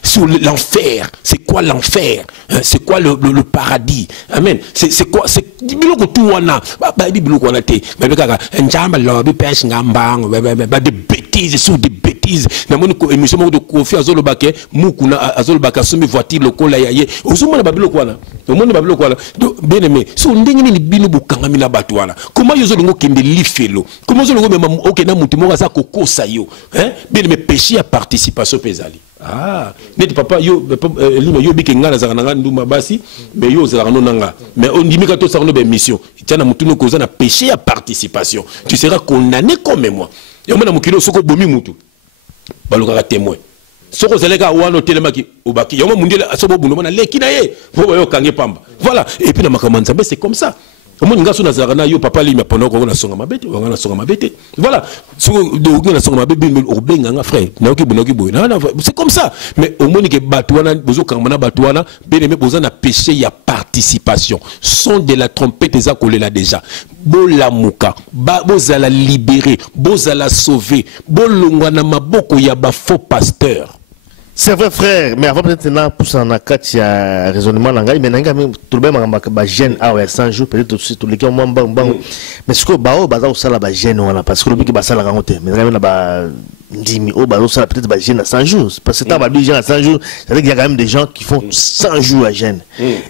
sur l'enfer c'est quoi l'enfer c'est quoi le paradis amen c'est quoi c'est biloko tout wana ba biloko wana te ba kaka njamba lobi pêche ngambango ba des bêtises sur des bêtises na moni ko émission de Kofi azolobake mukuna azolobaka somi voiture lokola yaye ozomona ba biloko wana omoni ba biloko wana bien aimé so ndenge ni bino bukanga mina batu wana comment yozolingo kende lifelo comment yozolingo même OK na mutu moko za kokosa yo bien aimé péché à participation pesali net papa yo yo bike ngana za ngana nduma basi mais yo za nanga mais on dit que to ça no be mission tiana mutu no koza na péché à participation tu seras condamné comme moi yo mona mukilo soko bomi mutu baloka témoin soko zeleka wano telemaki obaki yo mundele asobo buno na leki na ye po yo kange pamba voilà et puis na makamanza c'est comme ça omoni ngaso na zarana yo papa li mapono ko na songa mabete wanga na songa mabete voilà soko do na songa mabete obenga nga frère na oki bonoki boy c'est comme ça mais omoni ke batwana bozo kangana batwana bien-aimé boza na péché ya participation son de la trompette eza kolela déjà bolamuka bozala libérer bozala sauver bolongwa na maboko ya ba faux pasteur. C'est vrai frère, mais avant peut-être là pour ça on a quatre raisonnement là mais nanga même tout le même ba gêne ah ouais 100 jours peut-être aussi tous les cas mais ce que bao baza osala ba gêne wana parce que le biki ba sala rangote mais même là ba ndimi o ba osala peut-être ba gêne à 100 jours parce que t'as ba gêne à 100 jours c'est vrai qu'il y a quand même des gens qui font 100 jours à gêne.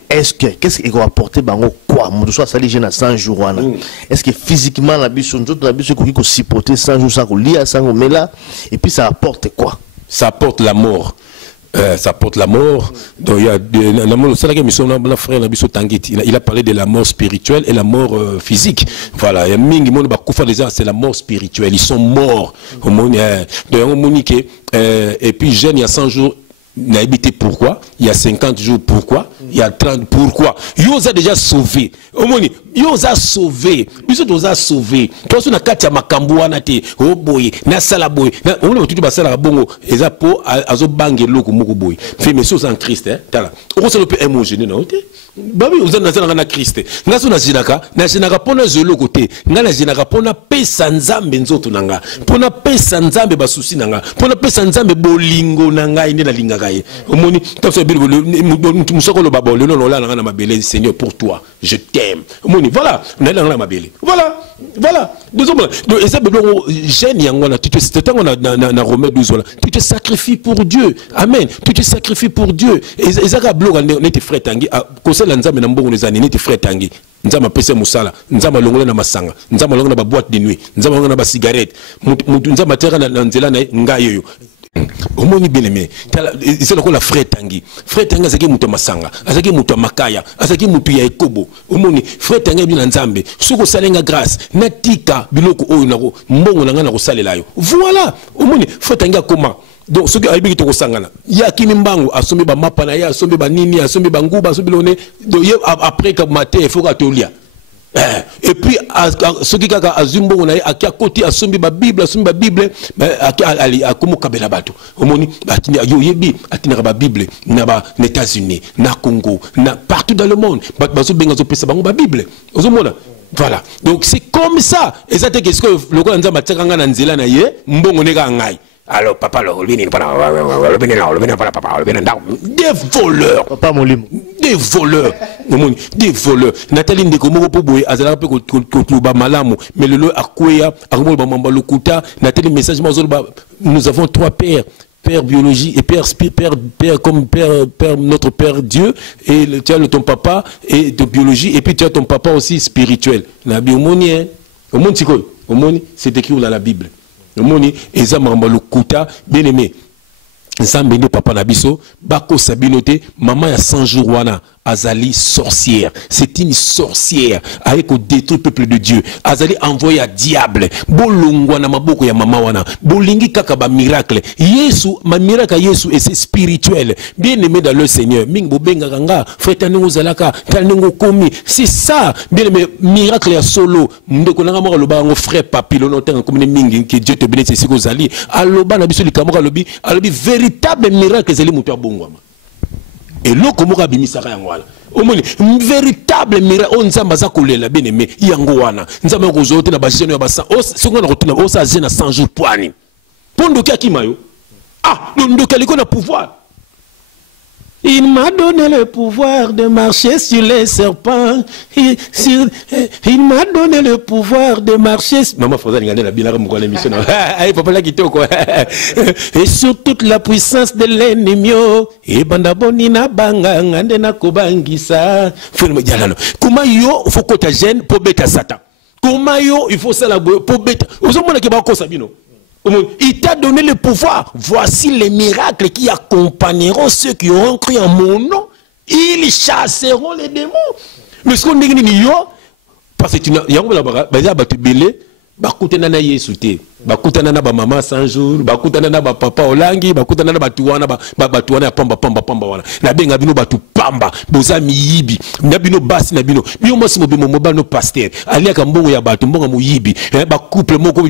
Est-ce que qu'est-ce qu'il va apporter bango quoi mon soit sali gêne à 100 jours wana est-ce que physiquement la biso toute la biso ko supporter 100 jours ça ko lia ça mais là et puis ça apporte quoi? Ça apporte la mort. ça porte la mort. Donc il y a il a parlé de la mort spirituelle et la mort physique. Voilà, il y a mingi monde c'est la mort spirituelle, ils sont morts. Et puis jeune il y a 100 jours n'a habité pourquoi, il y a 50 jours pourquoi, il y a 30 pourquoi. Ils a déjà sauvé. Ils ont sauvé. Ils ont sauvé. Toi, si on a katia makambu anate, oh boy, na sala boy, on a tout basala bongo, eza po azo bange loko moko boy. Fait mais en Christ, hein, tala. On se le peut émotionner non, ok? Babi, vous êtes dans Christ. Nga so na jinaka pona zelo côté. Nga na jinaka pona pesa nzambe nzoto nanga. Pona pesa nzambe basusi nanga. Pona pesa nzambe bolingo nanga ine na linga gaye. Omoni, comme ça musoko lo babo, le non la na mabele Seigneur pour toi, je t'aime. Omoni, voilà, on est dans la mabele. Voilà. Donc et ça bebo jeune yangwana, tu te Romains 12 voilà. Tu te sacrifies pour Dieu. Amen. Tu te sacrifies pour Dieu. Et ça bloga neti frère tangi la nzambe na mbongo nezani neti frère tangi nzama pese musala nzama longola na masanga nzama longola na ba boîte de nuit nzama longola na ba cigarette mutu nzama tera na nzela na ngayo omoni beleme c'est là la frère tangi azaki mutu masanga azaki mutu makaya azaki mutu ya ekobo omoni frère tangi bi na nzambe soko salenga grâce natika biloko oyo nako mbongo na ngana ko salela yo voilà omoni frère tangi akoma. Donc ce qui a été au Sangana, il y a qui m'imbango, a sommet ba mapana, a sommet ba nini, a sommet banguba, a sommet l'one. Donc après que matin il faut qu'atolia. Et puis ce qui a zumbo on a qui à côté a sommet ba Bible, mais à comme kabela bato. Au moni, yo yebi, atina ba Bible, na ba États-Unis, na Congo, na partout dans le monde. Baso benga zo pesa bango ba Bible. Ozomona. Voilà. Donc c'est comme ça. Et ça te qu'est-ce que le gars nza matsanga na nzela na ye, mbongo nega ngai. Alors papa des voleurs, papa Molim, des voleurs, Nathalie Ndekomo Poboy azala pe ko malamu mais le lo akoya akomo ba mamba lokuta Nathalie message nous avons 3 pères. Père biologie et père comme père notre père Dieu et tu as ton papa et de biologie et puis tu as ton papa aussi spirituel. La biomoni au monde c'est écrit dans la Bible. Le moni ezamamba lokuta bien aimé. Nzambe papa na biso bako sabinote maman ya 100 jours wana Azali sorcière, c'est une sorcière avec au détruit peuple de Dieu. Azali envoyé à diable. Bolongwa na maboko ya mama wana. Bolingi kaka ba miracle. Yesu, ma miracle Yesu et c'est spirituel. Bien aimé dans le Seigneur. Ming bobenga kanga, fretanengo zalaka, tanengo komi. C'est ça. Bien aimé miracle ya solo. Ndeko nanga mo loba ngo frère papi lo notenga comme mingi que Dieu te bénisse c'est ko zali. Aloba na biso likamoko alobi véritable miracle zali muto abongwa. Et l'eau comme on a bimisara yangwala. Au moins, véritable miracle. On nzamba za kolela bien aimé yangowana. Nzamba kozote na bajeno ya basa. O seconde retourne o sa zena 100 jours poani. Pondo ki mayo. Ah, ndo kaliko na pouvoir. Il m'a donné le pouvoir de marcher sur les serpents. Il m'a donné le pouvoir de marcher. Maman Froza n'gane la bila comme l'émission. Ah, papa là qui te quoi. Et sur toute la puissance de l'ennemi. Et banda bonina banga ngande na kobangisa. Comment yo faut que ta gêne pour bêta Satan. Comment yo il faut ça la pour bêta. Vous avez que ba ko sabino. Il t'a donné le pouvoir. Voici les miracles qui accompagneront ceux qui auront cru en mon nom. Ils chasseront les démons. Mais ce qu'on dit, parce que tu n'as bakutana na Yesu te bakutana na ba mama 100 jours bakutana na ba papa olangi bakutana na batuwana batuwana pamba wana na benga bino batu pamba boza miyibi na bino basi na bino biyo mosi mo bano pasteur ali akambongo ya batu mbonga muyibi ba couple moko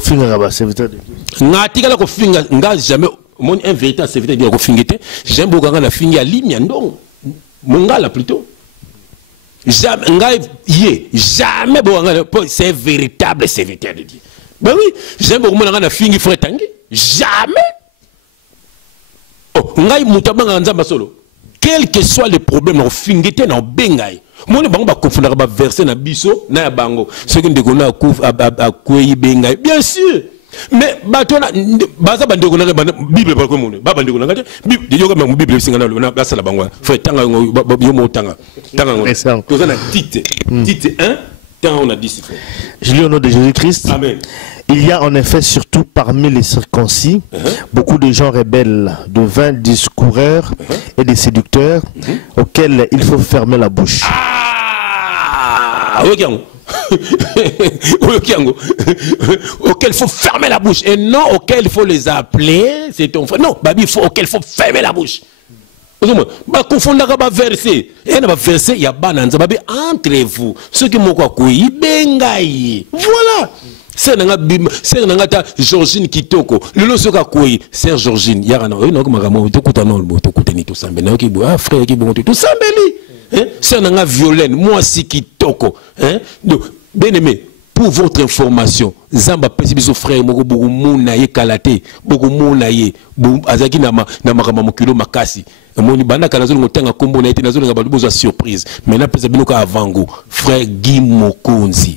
finga ba serviteur de Dieu ngati kala ko finga nga jamais mon un véritable serviteur de Dieu ko fingete j'aime beaucoup nga la finga limia ndongo mongala plutôt. Jamais, c'est véritable serviteur de Dieu. Ben oui, j'aime beaucoup mon fingi frère tangi. Jamais. Oh, ngai mutabanga nzamba solo. Quel que soit le problème, on fingete na bengai. Mon bango ba confondre ba verser na biso na bango. Ce qui ndekona a kweyi bengai. Bien sûr. Mais batona baza bandeko na Bible ba ko mon ba bandeko na ngate Bible yo ka Bible singa na basala bangwa frère tanga yo mo tanga to na titre 1 Tant on a dit, c'est fait. Je lis au nom de Jésus-Christ. Amen. Il y a en effet, surtout parmi les circoncis, beaucoup de gens rebelles, de vains discoureurs et des séducteurs auxquels il faut fermer la bouche. Ah, auquel il faut fermer la bouche. Et non auquel il faut les appeler. C'est ton frère. Non, babi, auquel il faut fermer la bouche. Bah confondre avec verset. Et dans verset, il y a bananza babi entre vous. Ceux qui m'ont quoi bengaï. Voilà. C'est nanga ta Georgine Kitoko. Le lo soka koi, c'est Georgine. Ya kana, no magamo to kutana no to kutani to sambe. Na ki bo frère ki bon to sambeli. Hein? C'est nanga Violaine, moi si Kitoko. Hein? Donc bien-aimé, pour votre information, Zamba pesi biso frère moko boku muna ye kalate, boku muna ye, azaki na makama mokilo makasi. Moni banda kana zo ngotanga kombo na ite na zo nga baluboza surprise. Maintenant pesa binoka avango, frère Guy Mokonzi.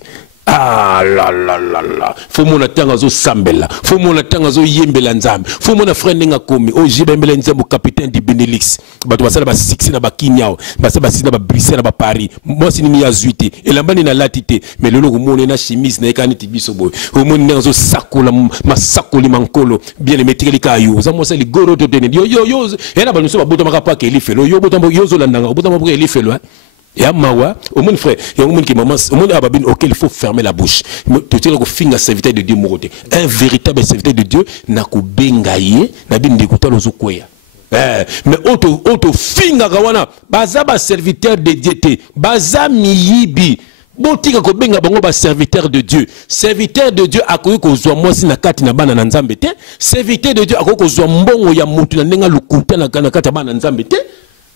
Ah là là là là. Faut mon attendre zo sambela. Faut mon attendre zo yembela nzambe. Faut mon frère nenga komi. O jibembela nzambe capitaine du Benelux. Ba to basala ba 6 na ba kinyao. Ba sa ba 6 na ba Bruxelles na ba Paris. Moi si ni ya zuité. Et la bani na latité. Mais lolo ko mon na chemise na ekani tibiso boy. O mon nenga zo sakola masakoli mankolo. Bien le metreli kayo. Za mo sa li goro to tene. Yo. Et na ba nuso ba boto makapa ke li felo. Yo boto yo zo landanga. Boto mo ke li felo. Et à Mawa, au monde frère, il y a un monde qui maman, au monde ababine auquel il faut fermer la bouche. Tu sais que finga serviteur de Dieu moroté. Un véritable serviteur de Dieu n'a qu'au bengaye, n'a bien d'écouter les okoya. Mais auto finga kawana, baza ba serviteur de Dieu, baza miyibi. Botika ko benga bango ba serviteur de Dieu. Serviteur de Dieu akoyi ko zwa mwasi na kati na bana na nzambe te. Serviteur de Dieu akoyi ko zwa mbongo ya mutu na ndenga lukuta na kati bana nzambe te.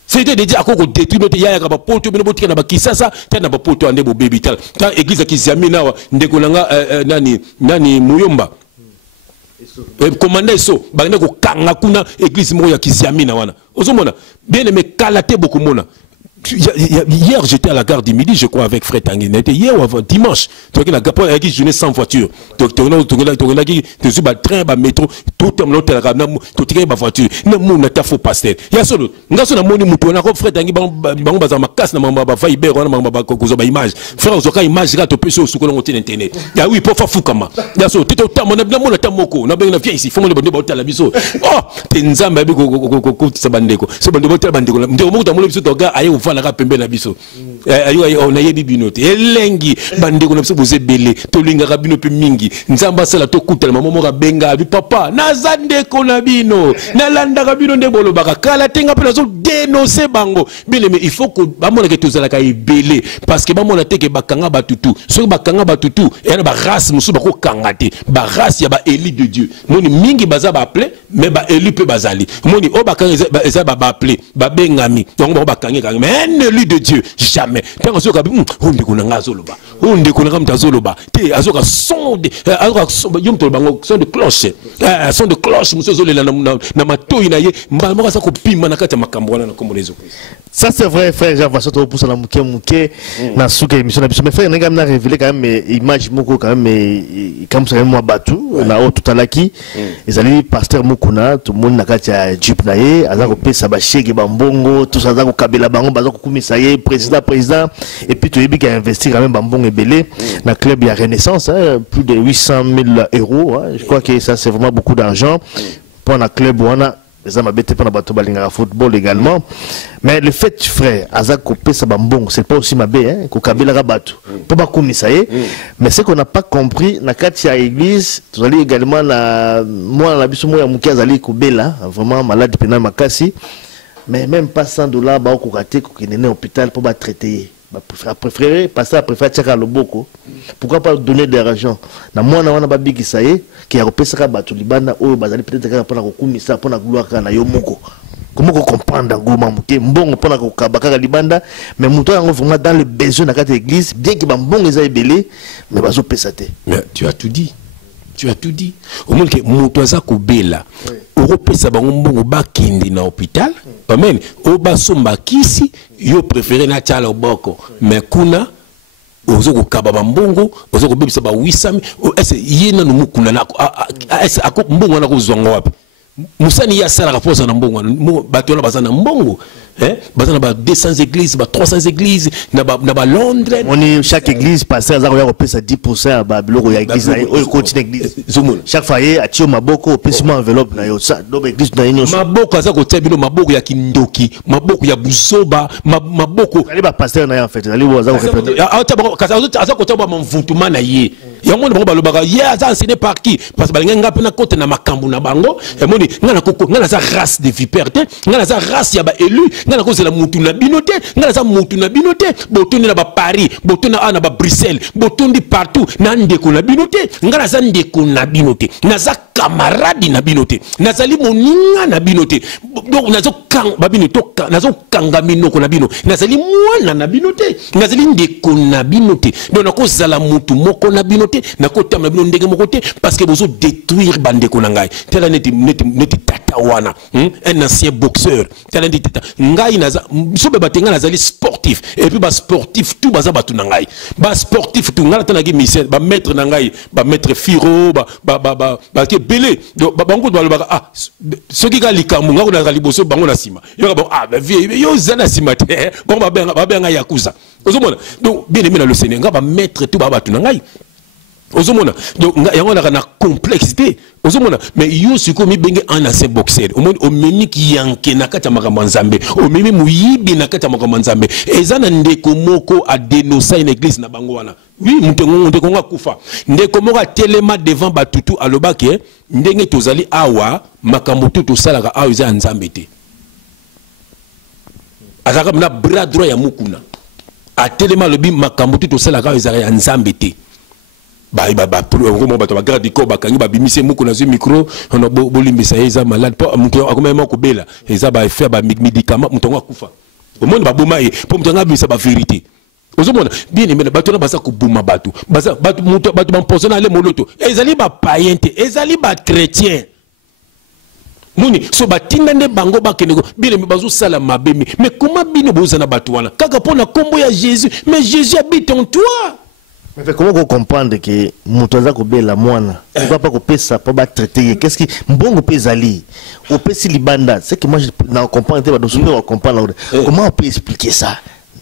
C'était de dire à quoi détruire notre yaya kaba poto bino botika na bakisasa tena ba poto ande bo baby tal ta église kizami nawa ndekolanga nani muyomba commandant so bangena ko kanga kuna église mo ya kizami na wana ozomona bien aimé kalaté beaucoup mona. Hier j'étais à la gare du Midi, je crois, avec Fred Tanguy. Hier ou avant dimanche, tu vois que la gare avec qui journée sans voiture. Tu as qui tu as train, métro, tout le monde a tu as voiture. Non, mon état faux pasteur. Il y a solo. Nga so na moni mutu na ko Fred Tanguy bango baza makasi na mamba ba Viber na mamba ko zo ba image. Frère ozoka image ga to peso su ko na ngote internet. Ya oui pour fa fukama. Ya so tito tamo na mona tamoko na benga vient ici. Faut mo bande ba tala biso. Oh, te nzamba bi ko sabandeko. So bande ba tala bandeko. Ndeko mo tamolo biso to ga aye na pembe na biso on a yebi binote elengi bandeko na biso boze belé to linga ka bino pe mingi nzamba sala to kutela mama mo ka benga bi papa nazande ko na bino na landa ka bino ndebolo baka kala tenga pe nazo dénoncer bango bien mais il faut que ba mona ke tozala ka ebelé parce que ba mona te ke bakanga batutu so bakanga batutu et na ba race musu bako kangate ba race ya ba élu de Dieu moni mingi baza ba appelé mais ba élu pe bazali moni o bakanga eza ba appelé ba bengami donc ba bakanga mais un élu de Dieu jamais tant que ka onde ko nga zoloba onde ko nga mtazoloba te azoka son de yom to bango son de cloche son de cloche muso zolela na matoi na ye mbamo ka ko pima na kata makambo na kombo lezo. Ça c'est vrai frère, Jean Vassoto pour ça la mouké na souka émission na biso mais frère nga na révéler quand même image moko quand même comme ça moi batu na o tout alaki ezali pasteur mokuna tout monde na kati ya jeep na ye azako pesa ba chèque ba mbongo tout ça azako kabela bango bazako kumisa ye président et puis tu yebi qui a investi quand même ba mbongo ebelé na club ya Renaissance plus de 800 000 euros je crois que ça c'est vraiment beaucoup d'argent pour un club wana. Les hommes habitent pendant bateau balinga football également, mais le fait frère Azako pesa bambong c'est pas aussi mabé hein ko kabila rabatu pour pas commissaire mais ce qu'on n'a pas compris na katia église tu allais également na moi la biso moya muki azali ko bela vraiment malade pena makasi mais même pas $100 ba ko raté ko kene hôpital pour ba traiter préféré passer à préférer tchaka loboko pourquoi pas donner de l'argent na moi na wana ba bigi saye qui a repensé ka batu libanda o bazali peut-être pour na kokumisa pour na gloire na yo moko comment comprendre ngoma muke mbongo pour na kokabaka libanda mais muto yango vraiment dans le besoin na kati église bien que ba mbongo eza ebelé mais bazo pesate. Mais tu as tout dit. Tu as tout dit. Au moins que mutoza kobela. Europesa bango mbongo bakindi na hôpital. Amen. Oba somba kisi yo préféré na tchala boko. Mais kuna ozo ko kababa mbongo, ozo ko bebisa ba 800. Est-ce yena no mukuna na est-ce ako mbongo na ko zongo wapi? musani ya sala rapport na mbongo bato na bazana mbongo bazana ba 200 églises ba 300 églises na ba Londres on chaque église pasteur za ko pesa 10% ba biloko ya église o continue église chaque foyer a tio maboko pesima enveloppe na yo ça do église na yo maboko aza ko tebilo maboko ya kindoki maboko ya buzoba maboko ali ba pasteur na yo en fait ali za ko représenter aza ko teba mvutuma na ye ya mona bango balobaka ye aza enseigné par qui parce que balinga pe na côté na makambu na bango et moni ngana za race de vipère te ngana za race ya ba élu ngana ko zela mutu na binote ngana za mutu na binote botoni na ba Paris botoni na ba Bruxelles botondi partout na ndeko na binote ngana za ndeko na binote na za camarade na binote na zali moninga na binote donc nazo kang ba binote nazo kanga minoko na bino na zali mwana na binote na zali ndeko na binote donc na ko zala mutu moko na binote na ko tam na bino ndenge moko te parce que bozo détruire bandeko na ngai tela neti tata wana un ancien boxeur tela neti tata ngai naza sobe batenga nazali sportif et puis ba sportif tout baza batu na ngai ba sportif tout ngala tana ki mission ba maître na ngai ba maître Firo ba ke belé bango do balobaka ah soki ka likambo ngako na liboso bango na sima yo ba ah ba vie yo zana sima te bon ba benga yakuza ozomona donc bien aimé na le Seigneur ngaba maître tout ba batu na ngai ozomona donc yango na complexité ozomona mais yo siko mi benge en ancien boxeur o memi ki yanke na kata makambo nzambe o memi muyibi na kata makambo nzambe ezana ndeko moko a dénoncer une église na bango wana oui ndeko nga kufa ndeko moko telema devant batutu alobaki ndenge tozali awa makambo tutu salaka awa za nzambe te azaka na bras droit ya mukuna a telema lobi makambo tutu salaka awa za nzambe te garde du corps bakangi babimise muku na micro on a bolimbisa eza malade po muto akomema ko bela eza ba faire ba médicament muto akufa au monde ba boma e po muto ngabisa ba vérité ozomona bien aimé bato na basa ko buma bato muto bato bamposona le moloto ezali ba païen te ezali ba chrétien muni so batinda nde bango bakeneko bien aimé bazo sala mabemi mais comment bino bozana bato wana kaka pona kombo ya Jésus mais Jésus habite en toi. Mais comment vous comprendre que Moutoza Kobela Moana, on va pas pesa pour pas traiter. Qu'est-ce qui bon pezali, au pesi libanda, c'est que moi je n'en comprends pas. Donc on comprend comment on peut expliquer ça.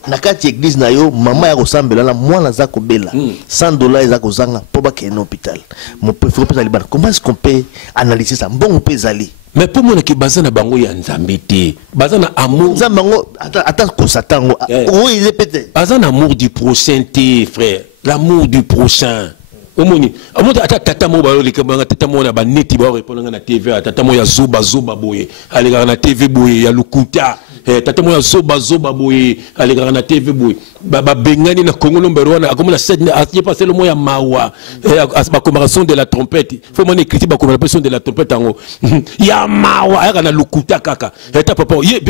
Nakati église na yo maman ya kosambela la mwana za kobela $100 za kozanga pour ba kena hôpital. Mon préféré pesa libanda. Comment est-ce qu'on peut analyser ça? Bon pezali. Mais pour moi qui bazana bango ya nzambe te bazana amour nzambango ata ko satango o il est pété bazana amour du prochain te frère l'amour du prochain omoni amoto ata tata mo ba le kabanga tata mo na ba neti ba répondre na TV tata mo ya zoba boye aleka na TV boye ya lukuta tata mo ya zoba boye aleka na TV boye ba bengani na Congo Lomberwana akomona set a passé le mo ya mawa ba commémoration de la trompette faut mon écrit ba commémoration de la trompette ngo ya mawa aka na lukuta kaka tata papa ye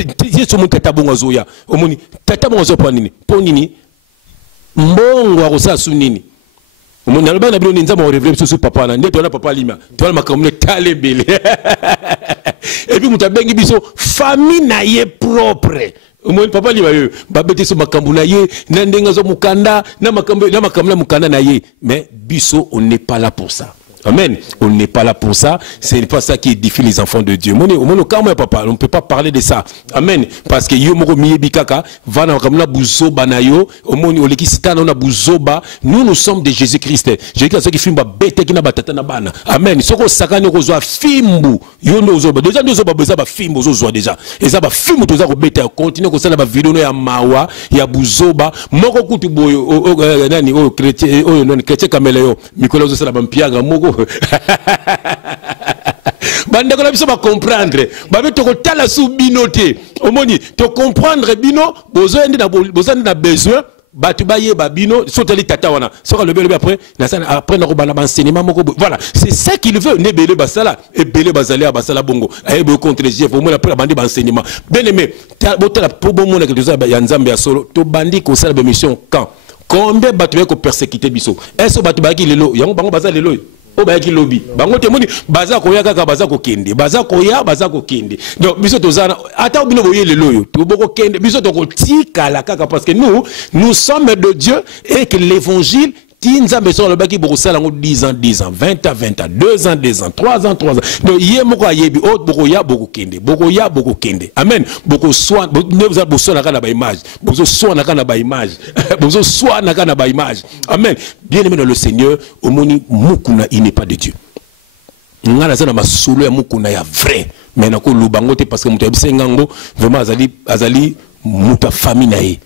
so mon tata bongo zoya omoni tata bongo zo po nini mbongo akosa sunini mon alba na bino nzamba o revler sur papa na ndeto na papa lima to na makamune tale bele et puis mutabengi biso famille na ye propre mon papa lima yo babete so makambu na ye na ndenga zo mukanda na makambu mukanda na ye mais biso on n'est pas là pour ça. Amen. On n'est pas là pour ça. Ce n'est pas ça qui édifie les enfants de Dieu. Papa, on ne peut pas parler de ça. Amen. Parce que nous sommes de Jésus-Christ. Jésus-Christ qui filme bête qui n'a pas tata na bana. Amen. Soko sakani ko zo fimbu. Yo no zo ba. Déjà nous zo ba beza ba fimbu zo zo déjà. Et ça ba fimbu to za ko bête continue ko sala ba vidéo ya mawa ya buzoba moko kutu boyo nani o chrétien o non chrétien kamele yo mikolo zo sala ba mpiaga moko bande ko la biso ba comprendre ba be to ko tala sou binoté omoni to comprendre bino bozo ndi na besoin batu baye babino sotali tata wana soka le bele après na ko bana enseignement moko voilà c'est ça qu'il veut ne bele basala et bele bazali a basala bongo aye be contre les chefs au moins après bandi ba enseignement bien aimé botala pour bon monde que to za ya nzambe ya solo to bandi ko sala be mission quand combien batu ko persécuter biso est-ce batu ba ki lelo yango bango bazali lelo o ba ki lobby bango temoni baza ko ya kaka baza ko kende baza ko ya baza ko kende donc biso tozana ata bino boye lelo yo to boko kende biso to ko tika la kaka parce que nous sommes de Dieu et que l'évangile Tinzambe sur le baki boko sala ngo 10 ans 10 ans 20 ans 20 ans 2 ans 2 ans 3 ans 3 ans donc yé moko ayebi autre boko ya boko kende amen boko soin ne vous avez besoin na ba image boko soin na ba image boko soin na ba image amen bien aimé dans le Seigneur omoni mukuna il n'est pas de Dieu ngala za na masolo ya mukuna ya vrai mais na ko lubango te parce que muto bisengango vraiment azali muta famille na ye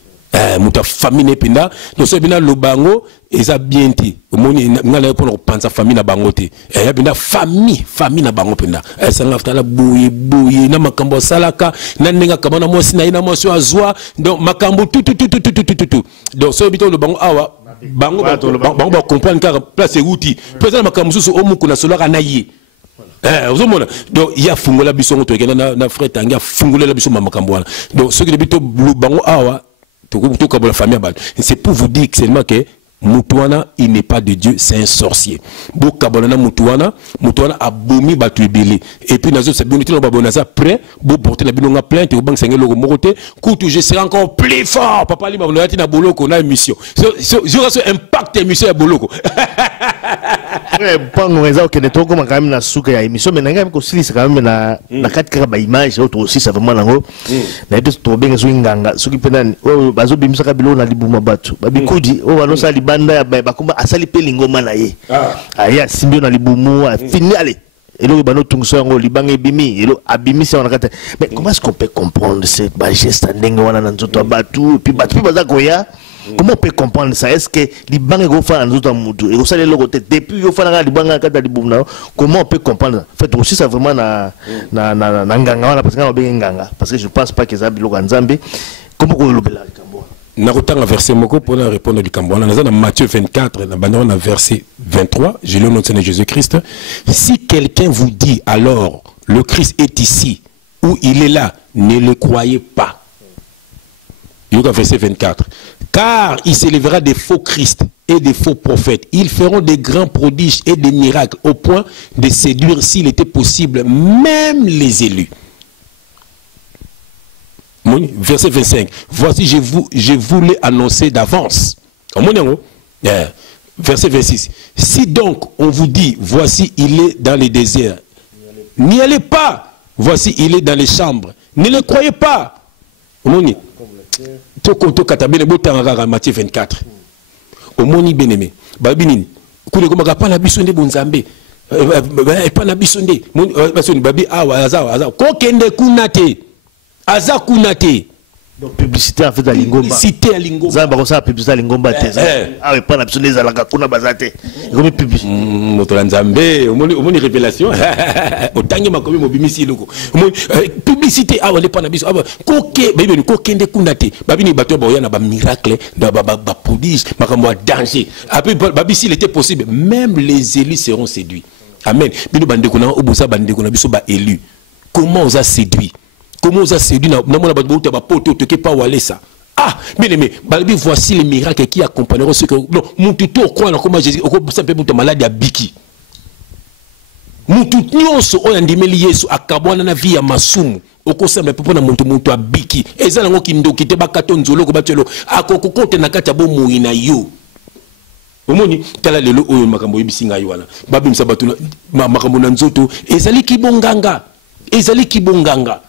muta famille penda donc so bina lubango eza bien ti omoni ngala pour penser famille na bango te ya bina famille na bango penda sanga ftala boye na makambo salaka na nenga kamana mosi na ina mosi azwa donc makambo tout donc so bito lubango awa bango ba comprendre car place outil peut-être makambo susu omuku na solo kana ye vous mona donc il y a fungola biso ngoto ekena na frère tangia fungola biso makambo wana donc ce qui bito lubango awa la famille. C'est pour vous dire seulement que Moutouana, il n'est pas de Dieu, c'est un sorcier. Bokabolana Moutouana a bomi batubili. Et puis, nous avons prêt, pour porter la binonga plainte, au banque Seigneur Logo Moroté, coûte, je serai encore plus fort. Papa, il m'a dit, na Boloko, na émission. J'aurai ce impact émission à Boloko. Pas nous réseau que nous avons quand même la souka ya émission, mais nous avons aussi quand même la carte caraba image, autre aussi ça vraiment lango. Na été trop bien sur inganga, ce qui peine, oh bazo bimisa kabilo na libuma batu. Babikudi, oh banosa libanda ya bakumba asali pe lingoma na ye. Aya simbio na libumu, fini allez. Et là, il y a libange bimi, et là, abimi c'est on a gâté. Mais comment est-ce qu'on peut comprendre ce geste ndenge wana na nzoto batu, puis batu baza koya? Comment on peut comprendre ça? Est-ce que libange go fa na nzoto mutu? Et ça les logo depuis yo fa na libanga kata libumna. Comment on peut comprendre? En fait aussi ça vraiment na nganga wana parce que on benga nganga parce que je pense pas que ça biloko nzambe. Comment ko lobela likambo? Nakotanga verset moko pour répondre du Cambouana. Dans Matthieu 24, dans verset 23, je le nom de Jésus-Christ. Si quelqu'un vous dit alors le Christ est ici ou il est là, ne le croyez pas. Verset 24. Car il s'élèvera des faux Christ et des faux prophètes. Ils feront des grands prodiges et des miracles au point de séduire, s'il était possible, même les élus. Verset 25. Voici, je vous l'ai annoncé d'avance. Verset 26. Si donc on vous dit, voici, il est dans les déserts, n'y allez pas. Voici, il est dans les chambres. Ne le croyez pas. Matthieu 24. Omoni bien-aimé. Babinini. Koulekomaka pas la bisonde bonzambe. Pas la bisonde. Babi awa. Kokende kunate. Aza kunate. Donc publicité en fait à Lingomba. Publicité à Lingomba. Ça va ça publicité à Lingomba. Ah pas la bisonde za la kuna bazate. Comme publicité. Motolanzambe, omoni révélation. Otangi makomi mobimisi loko. Publicité ah on est pas na biso. Koke baby kokende kunate. Babini bato ba yana ba miracle, ba prodige, makambo danger. Après babi s'il était possible, même les élus seront séduits. Amen. Bino bande kuna obusa bande kuna biso ba élu. Comment on a séduit? Comment on a séduit? Ah, bien aimé, voici les miracles qui accompagneront ceux que. Non, mon tuto, quoi, comment Jésus, ça peut être malade à Biki. Mon tuto, on a dit, mais Yesu, à Kabwana, na vie à Masumu. Au conseil, mais pour mon tuto à Biki. Et ça, on a qui qui te bakaton zolo, batelo, à Cocote, na Katabo, Mouina, yo. Omoni, tala lelo, oyo, makambo, ibisinga, yoana. Babim Sabatuna, makambo, nanzoto, et Zali Kibonganga. Ezali kibonganga.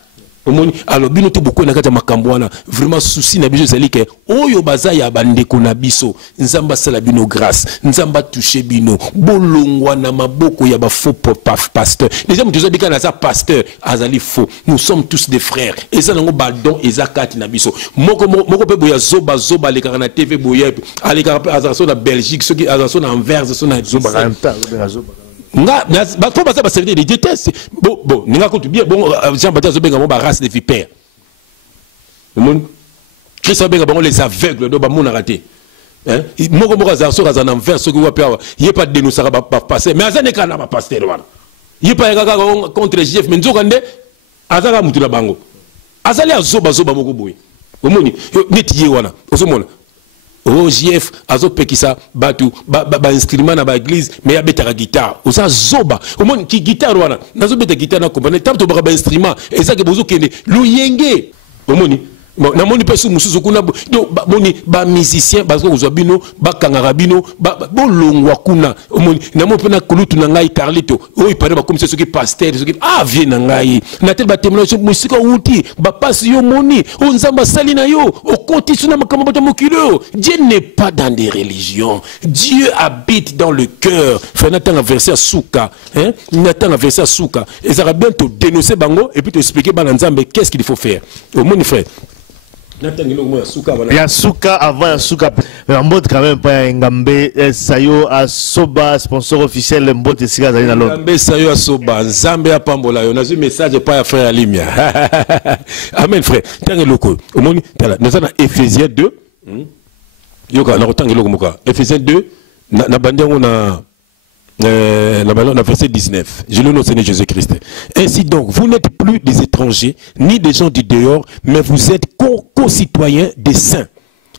Alors bino to beaucoup na kata makambwana vraiment souci na biso ezali ke oyo bazaya bandeko na biso nzamba sala bino grâce nzamba toucher bino bolongwa na maboko ya ba faux pasteur déjà mutuzo bika na za pasteur azali faux nous sommes tous des frères ezala ngo badon ezakati na biso moko pe boya zoba le kana TV boya ale kana azaso na Belgique ceux qui azaso na Anvers so na zoba nga faut pas ça servir de déteste bon ninga ko bien bon Jean Baptiste benga mo ba race de vipère mon Christ benga bon les aveugles do ba mon raté hein moko za so za na vers so ko pa y pas de nous ça ba passer mais azane kana ba pasteur wana y pas kaka contre Jeff mais nzokande azaka mutu na bango azali azoba moko boy omoni neti wana osomona oh JF azo pekisa batu ba instrument na ba église mais abeta guitare oza zoba au moins ki guitare wana nazo beta guitare na compagnie tap to ba instrument et ça que bozo kende luyenge au moins bon na moni pe sou mususu kuna donc moni ba musicien parce que ozabino ba kangarabino ba bolongwa kuna moni na mo pe na kulutu na ngai Carlito o ipare ba comme ce qui pasteur ce qui vie na ngai na tel ba témoignage musika uti ba passe yo moni o nzamba sali na yo o koti suna makambo ba mokilo. Dieu n'est pas dans des religions, Dieu habite dans le cœur. Frère Nathan a versé à Souka, hein? Nathan a versé à Souka et ça va bientôt dénoncer bango et puis te expliquer bananzambe qu'est-ce qu'il faut faire au mon frère. Il y a Souka avant, il y a Souka. Mais en mode quand même, pas Ngambe, Sayo, Asoba, sponsor officiel, Mbot et Siga, Zalina Lord. Ngambe, Sayo, Asoba, Nzambe, Apambola, on a un message, pas à frère Alimia. Amen, frère. Tant que loko, au monde, nous avons Ephésiens 2. Yoka, na rotangi loko moka. Ephésiens 2, na bandé on a. Verset 19. Je le nom Seigneur Jésus-Christ. Ainsi donc, vous n'êtes plus des étrangers, ni des gens du dehors, mais vous êtes concitoyens des saints.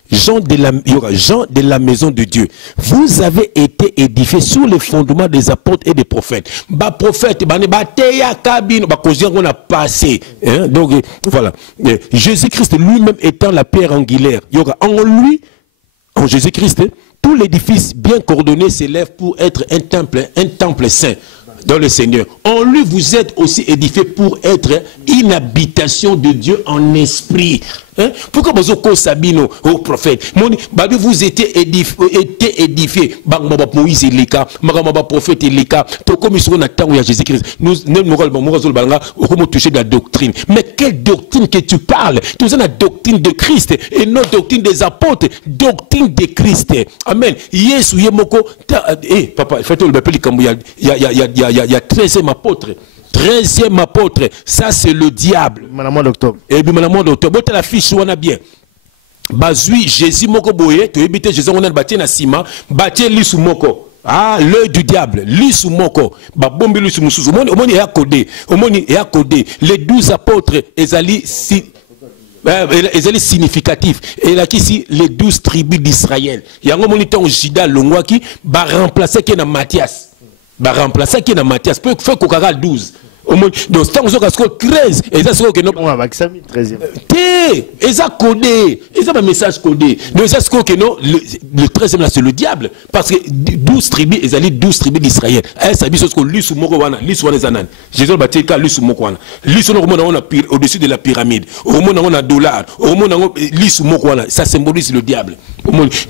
Gens de la maison de Dieu. Vous avez été édifiés sur les fondements des apôtres et des prophètes. Ba prophète, on a passé. Donc voilà. Jésus-Christ lui-même étant la pierre angulaire. En lui, en Jésus-Christ, tout l'édifice bien coordonné s'élève pour être un temple saint dans le Seigneur. En lui, vous êtes aussi édifiés pour être une habitation de Dieu en esprit. Hein? Pourquoi vous Sabino au prophète vous étiez édifiés Moïse et Leka, prophète et Leka, comme ils à Jésus-Christ. Nous nous toucher de la doctrine. Mais quelle doctrine que tu parles? Tu as la doctrine de Christ et non doctrine des apôtres, doctrine de Christ. Amen. Yesu Yemoko, papa, il y a 13e apôtre. 13e apôtre, ça c'est le diable. Madame d'octobre. Et puis madame d'octobre, la fiche on a bien. Bazui Jésus moko boye, tu éviter Jésus on a bâti na ciment, bâti lisu moko. Ah, l'œil du diable, lisu moko, ba bombi lisu mususu. Omoni est accordé, omoni est accordé. Les 12 apôtres ezali significatif. Et là ici les 12 tribus d'Israël. Yango moni ton Jida longwaki ba remplacer qui na Matthias. Ba remplacer qui na Matthias peut faire kokara 12. Donc tant que 13 et ça c'est que non on va 13e. Et ça codé, et ça un message codé. Donc ça c'est que non le 13e là c'est le diable parce que 12 tribus ils allaient 12 tribus d'Israël. Ça dit que lui sous moko wana, lui sous zanan. Jésus bâti ka lui sous moko wana. Lui sous moko wana au-dessus de la pyramide. Au monde on a dollar, au monde on lui sous moko wana, ça symbolise le diable.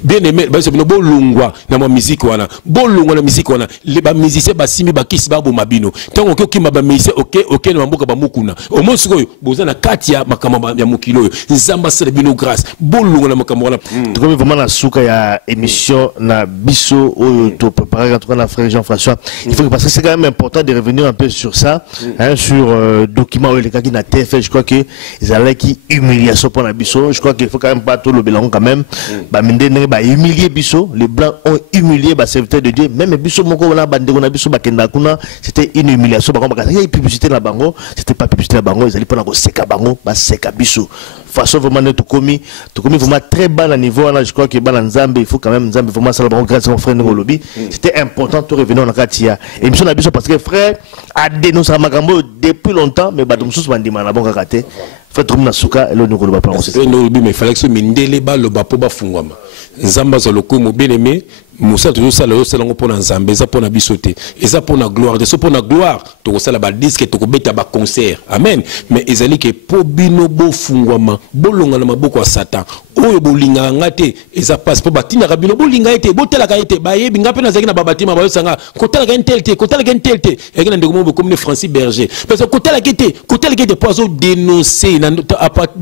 Bien aimé, ba c'est bon longwa na ma musique wana. Bon longwa na musique wana. Les ba musiciens ba simi ba kisi ba bo mabino. Tant que ma ok na mboka ba mukuna au moins sikoyo bozana katia makama ya mukilo nzamba sele bino grâce bolunga na makama wana to comme vraiment na suka ya émission na biso oyo to préparer en tout cas na frère Jean-François il faut que parce que c'est quand même important de revenir un peu sur ça hein, sur document oyo les cas qui na TFL je crois que ils allaient qui humiliation pour la biso je crois qu'il faut quand même pas tout le bilan quand même ba minde ba humilier biso les blancs ont humilié ba serviteur de Dieu même biso moko wana bande na biso ba kenda kuna c'était une humiliation ba comme publicité la bango c'était pas publicité la bango ils allaient pas seka bango ba seka biso façon vraiment tout commis vraiment très bas à niveau là je crois que bana nzambe il faut quand même nzambe vraiment ça la bango grâce à mon frère Ngolobi c'était important de revenir dans katia et mission na biso parce que frère a dénoncé makambo depuis longtemps mais ba dum sous bandima na bango raté frère Trum na suka et le Ngolobi pas on Ngolobi mais fallait que ce mindele ba lo ba po ba fungwama nzamba za lokumu bien aimé Moussa toujours ça le salon pour nzambe ça pour na bisoté et ça pour na gloire de ça pour na gloire to ça la ba disque to ko beta ba concert amen mais ezali ke po bino bo fungwama bolonga na maboko ya Satan oyo bolinga ngate eza passe po batina ka bino bolinga ete botela ka ete ba yebi ngape na zaki na babatima ba sanga kotala ka intelte et que na ndeko mo comme Francis Berger parce que kotala kete poiso dénoncer na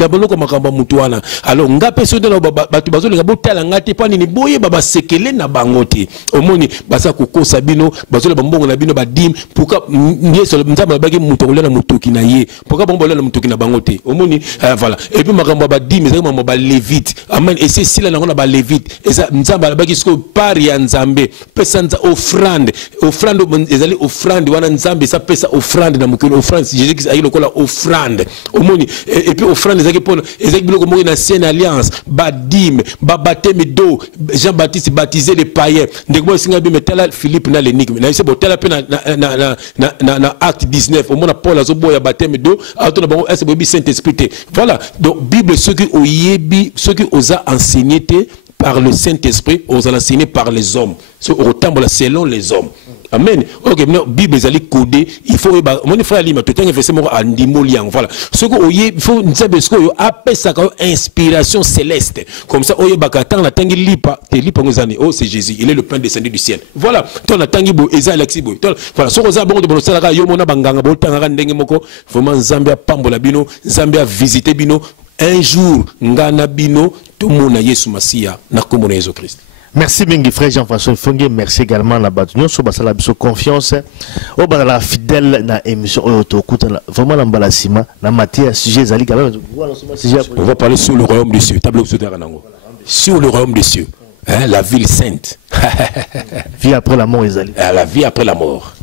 boloko makamba mutuana alors ngape so de batu bazolinga botela ngate pa nini boye baba sekele na bangote omoni basa ko sabino bazola bambongo na bino badim pourquoi nyeso nzamba bagi mutokola na mutoki na ye pourquoi bombola na mutoki na bangote omoni voilà et puis makambo badim ezali makambo ba levite amen et c'est sila na ngona ba levite eza nzamba bagi sko pari ya nzambe pesa nza offrande ezali offrande wana nzambe sa pesa offrande na mukino offrande Jésus ayi lokola offrande omoni et puis offrande ezali pona ezali biloko mo na ancienne alliance badim ba baptême d'eau Jean-Baptiste baptisé les païens. Ndeko singa bi metala Philippe na l'énigme. Na c'est botala pe na acte 19. Au moins Paul azo boya baptême do, auto na bango est bobi Saint-Esprit. Voilà. Donc Bible ceux qui osa enseigné par le Saint-Esprit, osa enseigné par les hommes. Selon les hommes. Amen. Ok, maintenant, Bible est codée. Il faut, mon frère Lima, tout un verset en dimolian. Voilà. Ce que il faut nous savoir ce que appelle ça comme inspiration céleste. Comme ça, oye bakatan la tangi lipa, te lipa ngozani. Oh, c'est Jésus. Il est le pain descendu du ciel. Voilà. Ton la tangi bo, eza Alexis bo. Voilà. Ce que ça bon de bon salaga yo mona banganga bo tanga ndenge moko. Vraiment Zambia pambola bino, Zambia visiter bino. Un jour, ngana bino, tout le monde a Yesu Masia, na komona Jésus Christ. Merci Mingi frère Jean-François Fongue, merci également la Batunion sur la confiance au bar la fidèle na émission vraiment la mbalasima na matière sujet zali quand même on va parler sur le royaume des cieux tableau sur le royaume des cieux hein, la ville sainte vie après la mort Ezali la vie après la mort.